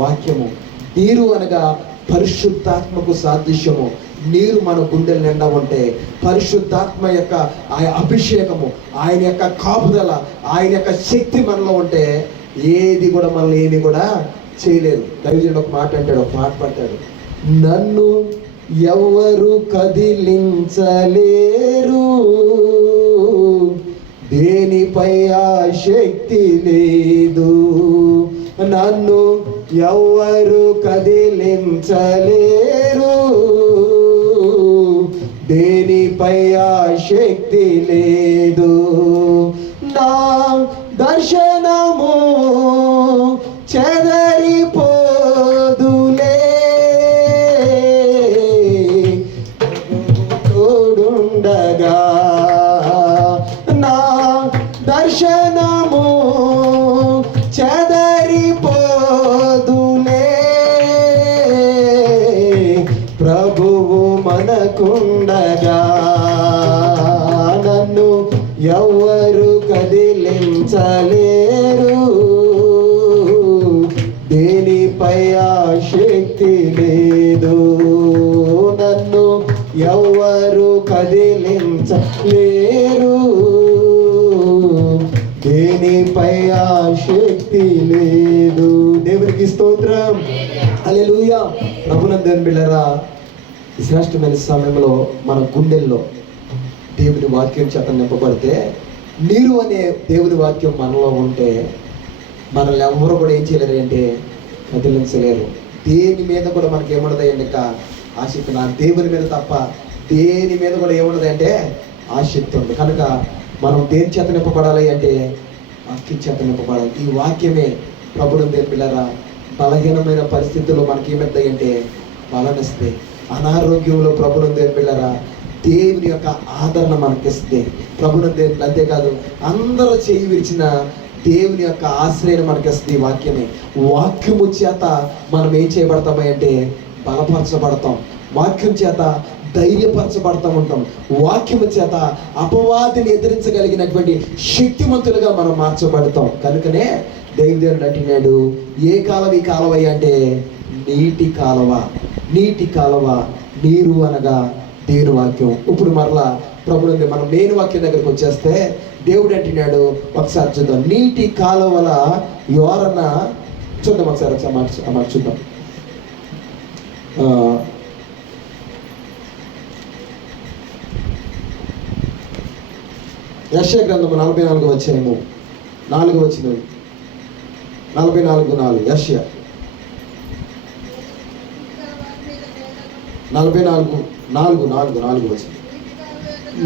వాక్యము, నీరు అనగా పరిశుద్ధాత్మకు సాదృశ్యము. నీరు మన గుండెల నిండా ఉంటే పరిశుద్ధాత్మ యొక్క ఆయన అభిషేకము, ఆయన యొక్క కాపుదల, ఆయన యొక్క శక్తి మనలో ఉంటే ఏది కూడా మనల్ని ఏమి కూడా చేయలేదు. దైవజనుడు ఒక మాట అంటాడు, ఒక మాట పడతాడు, నన్ను ఎవరు కదిలించలేరు, దేనిపై ఆసక్తి లేదు. నన్ను ఎవరు కదిలించలేరు, దేనిపై ఆసక్తి లేదు. నా దర్శనము చెదరిపోదులే, తోడుండగా నా దర్శనము చెదరిపోదులే, ప్రభువు మనకుండగా. నన్ను ఎవరు కదిలించలేరు, దేనిపై ఆసక్తి లేదు. నన్ను ఎవరు కదిలించలేరు, దేనిపై ఆసక్తి లేదు. దేవునికి స్తోత్రం, హల్లెలూయా. ప్రభునందన్ బిళ్ళరా, ఈ శ్రేష్టమైన సమయంలో మన గుండెల్లో దేవుని వాక్యం చేత నింపబడితే, నీరు అనే దేవుని వాక్యం మనలో ఉంటే మనల్ని ఎవరు కూడా ఏం చేయలేరు అంటే కదిలించలేరు. దేని మీద కూడా మనకి ఏముండదండి ఇంకా ఆసక్తి, నా దేవుని మీద తప్ప దేని మీద కూడా ఏముండదు అంటే ఆసక్తి ఉంది. కనుక మనం దేని చేత నింపబడాలి అంటే వాక్యం చేత నింపబడాలి. ఈ వాక్యమే ప్రభువుని దేని పిల్లరా, బలహీనమైన పరిస్థితుల్లో మనకి ఏమిస్తాయి అంటే బలనిస్తాయి. అనారోగ్యంలో ప్రభువుని దేని పిల్లరా, దేవుని యొక్క ఆదరణ మనకిస్తే ప్రభువుని దేని. అంతేకాదు, అందరూ చేయి విరిచిన దేవుని యొక్క ఆశ్రయం మనకిస్తుంది. వాక్యమే, వాక్యము చేత మనం ఏం చేయబడతామో అంటే బలపరచబడతాం, వాక్యం చేత ధైర్యపరచబడతా ఉంటాం, వాక్యము చేత అపవాదిని ఎదిరించగలిగినటువంటి శక్తిమంతులుగా మనం మార్చబడతాం. కనుకనే దేవుడు అంటున్నాడు, ఏ కాలం ఈ కాలువ అంటే నీటి కాలువ, నీటి కాలువ. నీరు అనగా దేవుని వాక్యం. ఇప్పుడు మరలా ప్రభువుని మనం మెయిన్ వాక్యం దగ్గరకు వచ్చేస్తే దేవుడు అంటున్నాడు, ఒకసారి చూద్దాం, నీటి కాలువల యోరన. చూద్దాం ఒకసారి మాట చూద్దాం. యెషయా గ్రంథము 44 అధ్యాయము 4 వచనం, 44:4. యెషయా 44:4 వచనం.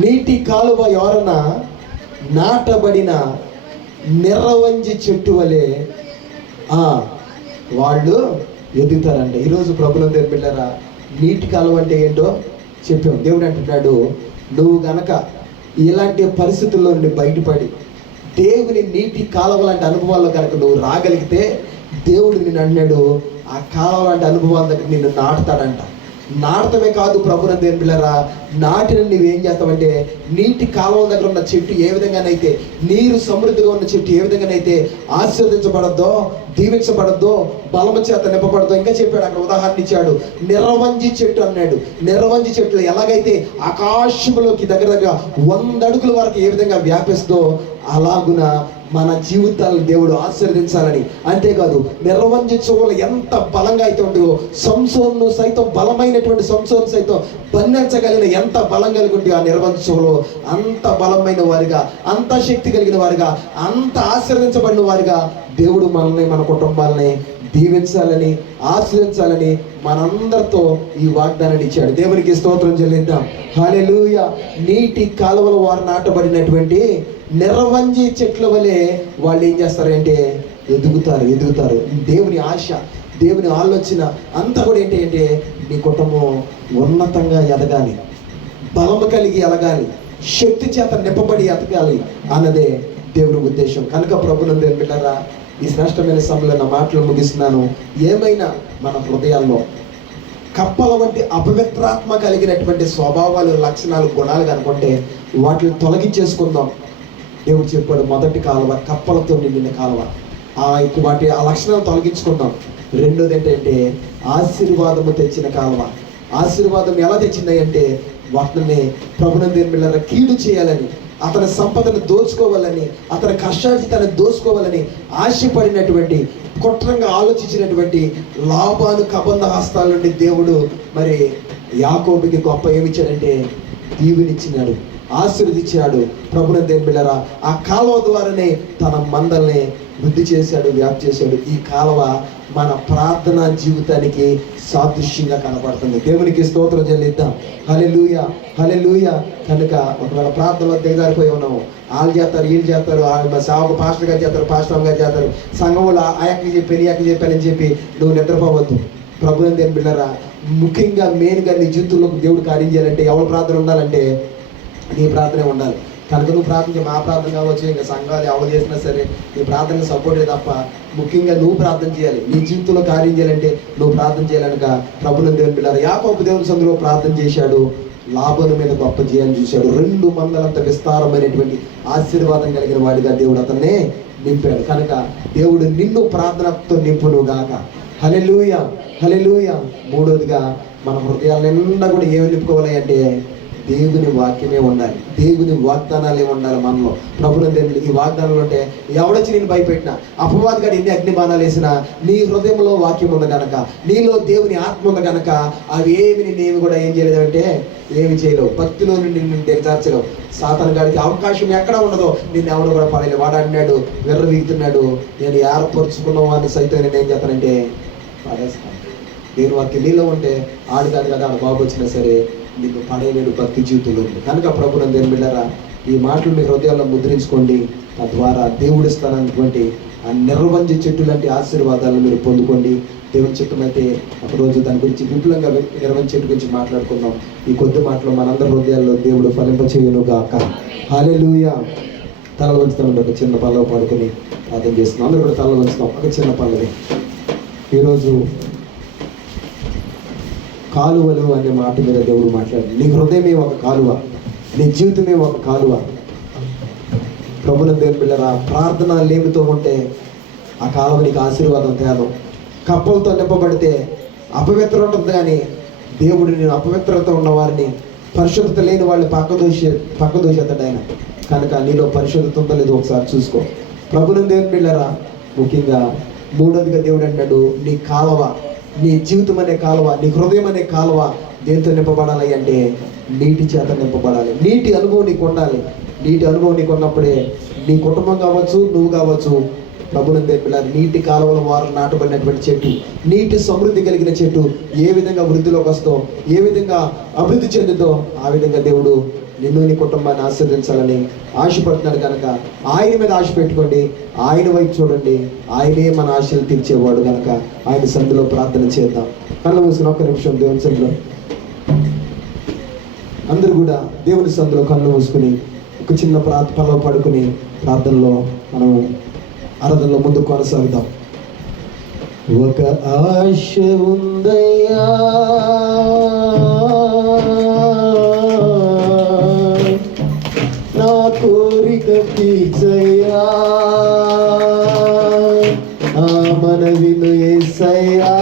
నీటి కాలువ యోరన నాటబడిన నిరవంజి చెట్టు వలె వాళ్ళు ఎదుగుతారంట. ఈరోజు ప్రభువుని బిడ్డలారా, నీటి కాలువ అంటే ఏంటో చెప్పాం. దేవుడు అంటున్నాడు, నువ్వు గనక ఇలాంటి పరిస్థితుల్లో నుండి బయటపడి దేవుని నీటి కాలువ లాంటి అనుభవాల్లో కనుక నువ్వు రాగలిగితే, దేవుడు నిన్ను అన్నాడు ఆ కాలువ లాంటి అనుభవాల దగ్గర నిన్ను నాటుతాడంట. నాటమే కాదు ప్రభువుని దేని పిల్లరా, నాటిని నువ్వేం చేస్తావంటే నీటి కాలువల దగ్గర ఉన్న చెట్టు ఏ విధంగానైతే, నీరు సమృద్ధిగా ఉన్న చెట్టు ఏ విధంగానైతే ఆశీర్వదించబడద్దో, దీవించబడద్దో, బలము చేత నింపబడద్దో. ఇంకా చెప్పాడు, అక్కడ ఉదాహరణ ఇచ్చాడు, నిరవంజి చెట్టు అన్నాడు. నిరవంజి చెట్లు ఎలాగైతే ఆకాశంలోకి దగ్గర 100 అడుగుల వరకు ఏ విధంగా వ్యాపిస్తుందో, అలాగున మన జీవితాలను దేవుడు ఆశీర్వదించాలని. అంతేకాదు, నిరవంజి చువ్వలు ఎంత బలంగా అయితే ఉంటుందో, సంసోను సైతం, బలమైనటువంటి సంసోను సైతం బంధించగలిగిన ఎంత బలం కలిగి ఉంటుంది ఆ నిరవంజి చువ్వలు, అంత బలమైన వారిగా, అంత శక్తి కలిగిన వారిగా, అంత ఆశీర్వదించబడిన వారిగా దేవుడు మనల్ని, మన కుటుంబాలని దీవించాలని, ఆశీర్వదించాలని మనందరితో ఈ వాగ్దానాన్ని ఇచ్చాడు. దేవునికి స్తోత్రం చెల్లిద్దాం, హల్లెలూయా. నీటి కాలువల వారు నాటబడినటువంటి నిరవంజి చెట్ల వలె వాళ్ళు ఏం చేస్తారంటే ఎదుగుతారు. దేవుని ఆశ, దేవుని ఆలోచన అంతా కూడా ఏంటి అంటే నీ కుటుంబం ఉన్నతంగా ఎదగాలి, బలము కలిగి ఎదగాలి, శక్తి చేత నింపబడి ఎదగాలి అన్నదే దేవుని ఉద్దేశం. కనుక ప్రభువుని దేవుని బిడ్డలారా, ఈ శ్రేష్టమైన సమయంలో నా మాటలు ముగిస్తున్నాను. ఏమైనా మన హృదయాల్లో కప్పల వంటి అపవిత్రాత్మ కలిగినటువంటి స్వభావాలు, లక్షణాలు, గుణాలు కనుకుంటే వాటిని తొలగించేసుకుందాం. దేవుడు చెప్పాడు, మొదటి కాలువ కప్పలతో నిండిన కాలువ. వాటి ఆ లక్షణాలు తొలగించుకుందాం. రెండోది ఏంటంటే ఆశీర్వాదము తెచ్చిన కాలువ. ఆశీర్వాదం ఎలా తెచ్చింది అంటే వాటిని ప్రభువుని దేవుని బిడ్డలారా కీడు చేయాలని, అతని సంపదను దోచుకోవాలని, అతని కష్టార్జితాన్ని దోచుకోవాలని ఆశపడినటువంటి, కుట్రంగా ఆలోచించినటువంటి లాబాను కబంధ హస్తాల నుండి దేవుడు మరి యాకోబుకి గొప్ప ఏమిచ్చాడంటే దీవెనిచ్చినాడు, ఆశీర్వదించాడు. ప్రభుని దేవుని బిడ్డలారా, ఆ కాలువ ద్వారానే తన మందల్ని వృద్ధి చేశాడు, వ్యాప్తి చేశాడు. ఈ కాలువ మన ప్రార్థనా జీవితానికి సాదృశ్యంగా కనపడుతుంది. దేవునికి స్తోత్రం చెల్లిద్దాం. హల్లెలూయా, హల్లెలూయా. కనుక ఒకవేళ ప్రార్థనలో దిగజారిపోయి ఉన్నాము, వాళ్ళు చేస్తారు, వీళ్ళు చేస్తారు, సేవకు పాస్టర్ గారు చేస్తారు, పాస్టర్ గారు చేస్తారు, సంఘంలో ఆ యాక్కి చెప్పాను, ఈ యాక్కి చెప్పానని చెప్పి నువ్వు నిద్రపోవద్దు. ప్రభుని దేవుని బిడ్డలారా, ముఖ్యంగా మెయిన్గా నీ జీవితంలో దేవుడు కార్యం చేయాలంటే ఎవరి ప్రార్థన ఉండాలంటే నీ ప్రార్థనే ఉండాలి. కనుక నువ్వు ప్రార్థన మా ప్రార్థన కావచ్చు, ఇంకా సంఘాలు ఎవరు చేసినా సరే నీ ప్రార్థనకు సపోర్టే తప్ప ముఖ్యంగా నువ్వు ప్రార్థన చేయాలి. నీ జీవితంలో కార్యం చేయాలంటే నువ్వు ప్రార్థన చేయాలనుక ప్రభుని దేవుని బిడ్డలారా, యాకోబు దేవుని సందులో ప్రార్థన చేశాడు, లాభాల మీద గొప్ప జయాన్ని చూశాడు. 2 మందలంత విస్తారమైనటువంటి ఆశీర్వాదం కలిగిన వాడిగా దేవుడు అతన్నే నింపాడు. కనుక దేవుడు నిన్ను ప్రార్థనతో నింపును గాక. హల్లెలూయా, హల్లెలూయా. మూడోదిగా మన హృదయాల నిండా కూడా ఏమి నింపుకోవాలి అంటే దేవుని వాక్యమే ఉండాలి, దేవుని వాగ్దానాలే ఉండాలి మనలో. ప్రభుని దేవుడు ఈ వాగ్దానాలు ఉంటే ఎవడొచ్చి నేను భయపెట్టినా, అపవాదిగా ఎన్ని అగ్నిబాణాలు వేసినా నీ హృదయంలో వాక్యం ఉంది కనుక, నీలో దేవుని ఆత్మ ఉంది కనుక అవి ఏమి నేను కూడా ఏం చేయలేదంటే ఏమి చేయలేవు. భక్తిలో నుండి నిన్ను దిగజార్చలేవు. సాతాను గాడికి అవకాశం ఎక్కడ ఉండదో నిన్ను ఎవడు కూడా పడలేదు. వాడు అన్నాడు, విర్రవీగుతున్నాడు, నేను ఏర్పరుచుకున్న వాడిని సైతం నేను ఏం చేస్తానంటే పడేస్తాను. దేవుని వాక్యం నీలో ఉంటే ఆడు కాదు కదా, ఆడు బాబు వచ్చినా సరే నిన్ను పడేలేడు భక్తి జీవితంలో. కనుక ప్రభుని దేవుని బిడ్డలారా, ఈ మాటలు మీ హృదయాల్లో ముద్రించుకోండి. తద్వారా దేవుడు ఇస్తానన్నటువంటి ఆ నిర్వంజ చెట్టు లాంటి ఆశీర్వాదాలను మీరు పొందుకోండి. దేవుని చిత్తమైతే ఒకరోజు దాని గురించి విపులంగా నిర్వంజ చెట్టు గురించి మాట్లాడుకుందాం. ఈ కొద్ది మాటలు మనందరి హృదయాల్లో దేవుడు ఫలింపచేయును గాక. హల్లెలూయా. తల వంచుతాం, ఒక చిన్న పల్లవ పడుకొని ప్రార్థన చేస్తున్నాం. అందరూ కూడా తల వంచుతాం. ఒక చిన్న పల్లవి. ఈరోజు కాలువలు అనే మాట మీద దేవుడు మాట్లాడు. నీ హృదయమే ఒక కాలువ, నీ జీవితమే ఒక కాలువ. ప్రభుని దేవుని బిడ్డలారా, ప్రార్థన లేమితో ఉంటే ఆ కాలువ నీకు ఆశీర్వాదం తేదు. కప్పలతో నింపబడితే అపవిత్ర ఉంటుంది, కానీ దేవుడు నేను అపవిత్రత ఉన్న వారిని, పరిశుద్ధత లేని వాళ్ళని పక్కదోషేస్తాడు ఆయన. కనుక నీలో పరిశుద్ధత ఉందో లేదో ఒకసారి చూసుకో. ప్రభుని దేవుని బిడ్డలారా, ముఖ్యంగా మూడోదిగా దేవుడు అన్నాడు, నీ కాలువ, నీ జీవితం అనే కాలువ, నీ హృదయం అనే కాలువ దేంతో నింపబడాలి అంటే నీటి చేత నింపబడాలి. నీటి అనుభవం నీకు ఉండాలి. నీటి అనుభవం నీకు ఉన్నప్పుడే నీ కుటుంబం కావచ్చు, నువ్వు కావచ్చు, ప్రభుని దేవుని నీటి కాలువల వారు నాటబడినటువంటి చెట్టు, నీటి సమృద్ధి కలిగిన చెట్టు ఏ విధంగా వృద్ధిలోకి వస్తో, ఏ విధంగా అభివృద్ధి చెందుతో ఆ విధంగా దేవుడు నిన్ను నీ కుటుంబాన్ని ఆశీర్వదించాలని ఆశపడుతున్నాడు. కనుక ఆయన మీద ఆశ పెట్టుకోండి, ఆయన వైపు చూడండి. ఆయనే మన ఆశలు తీర్చేవాడు. కనుక ఆయన సందులో ప్రార్థన చేద్దాం. కళ్ళు మూసుకుని ఒక్క నిమిషం దేవుని సందులో అందరూ కూడా దేవుని సందులో కళ్ళు మూసుకుని ఒక చిన్న పల్లవ పడుకుని ప్రార్థనలో మనం ఆరాధనలో ముందు కొనసాగుతాం. ఒక ఆశ ఉందయ్యా, నా కోరిక తీర్చయ్యా, ఆ మనవిను యేసయ్యా,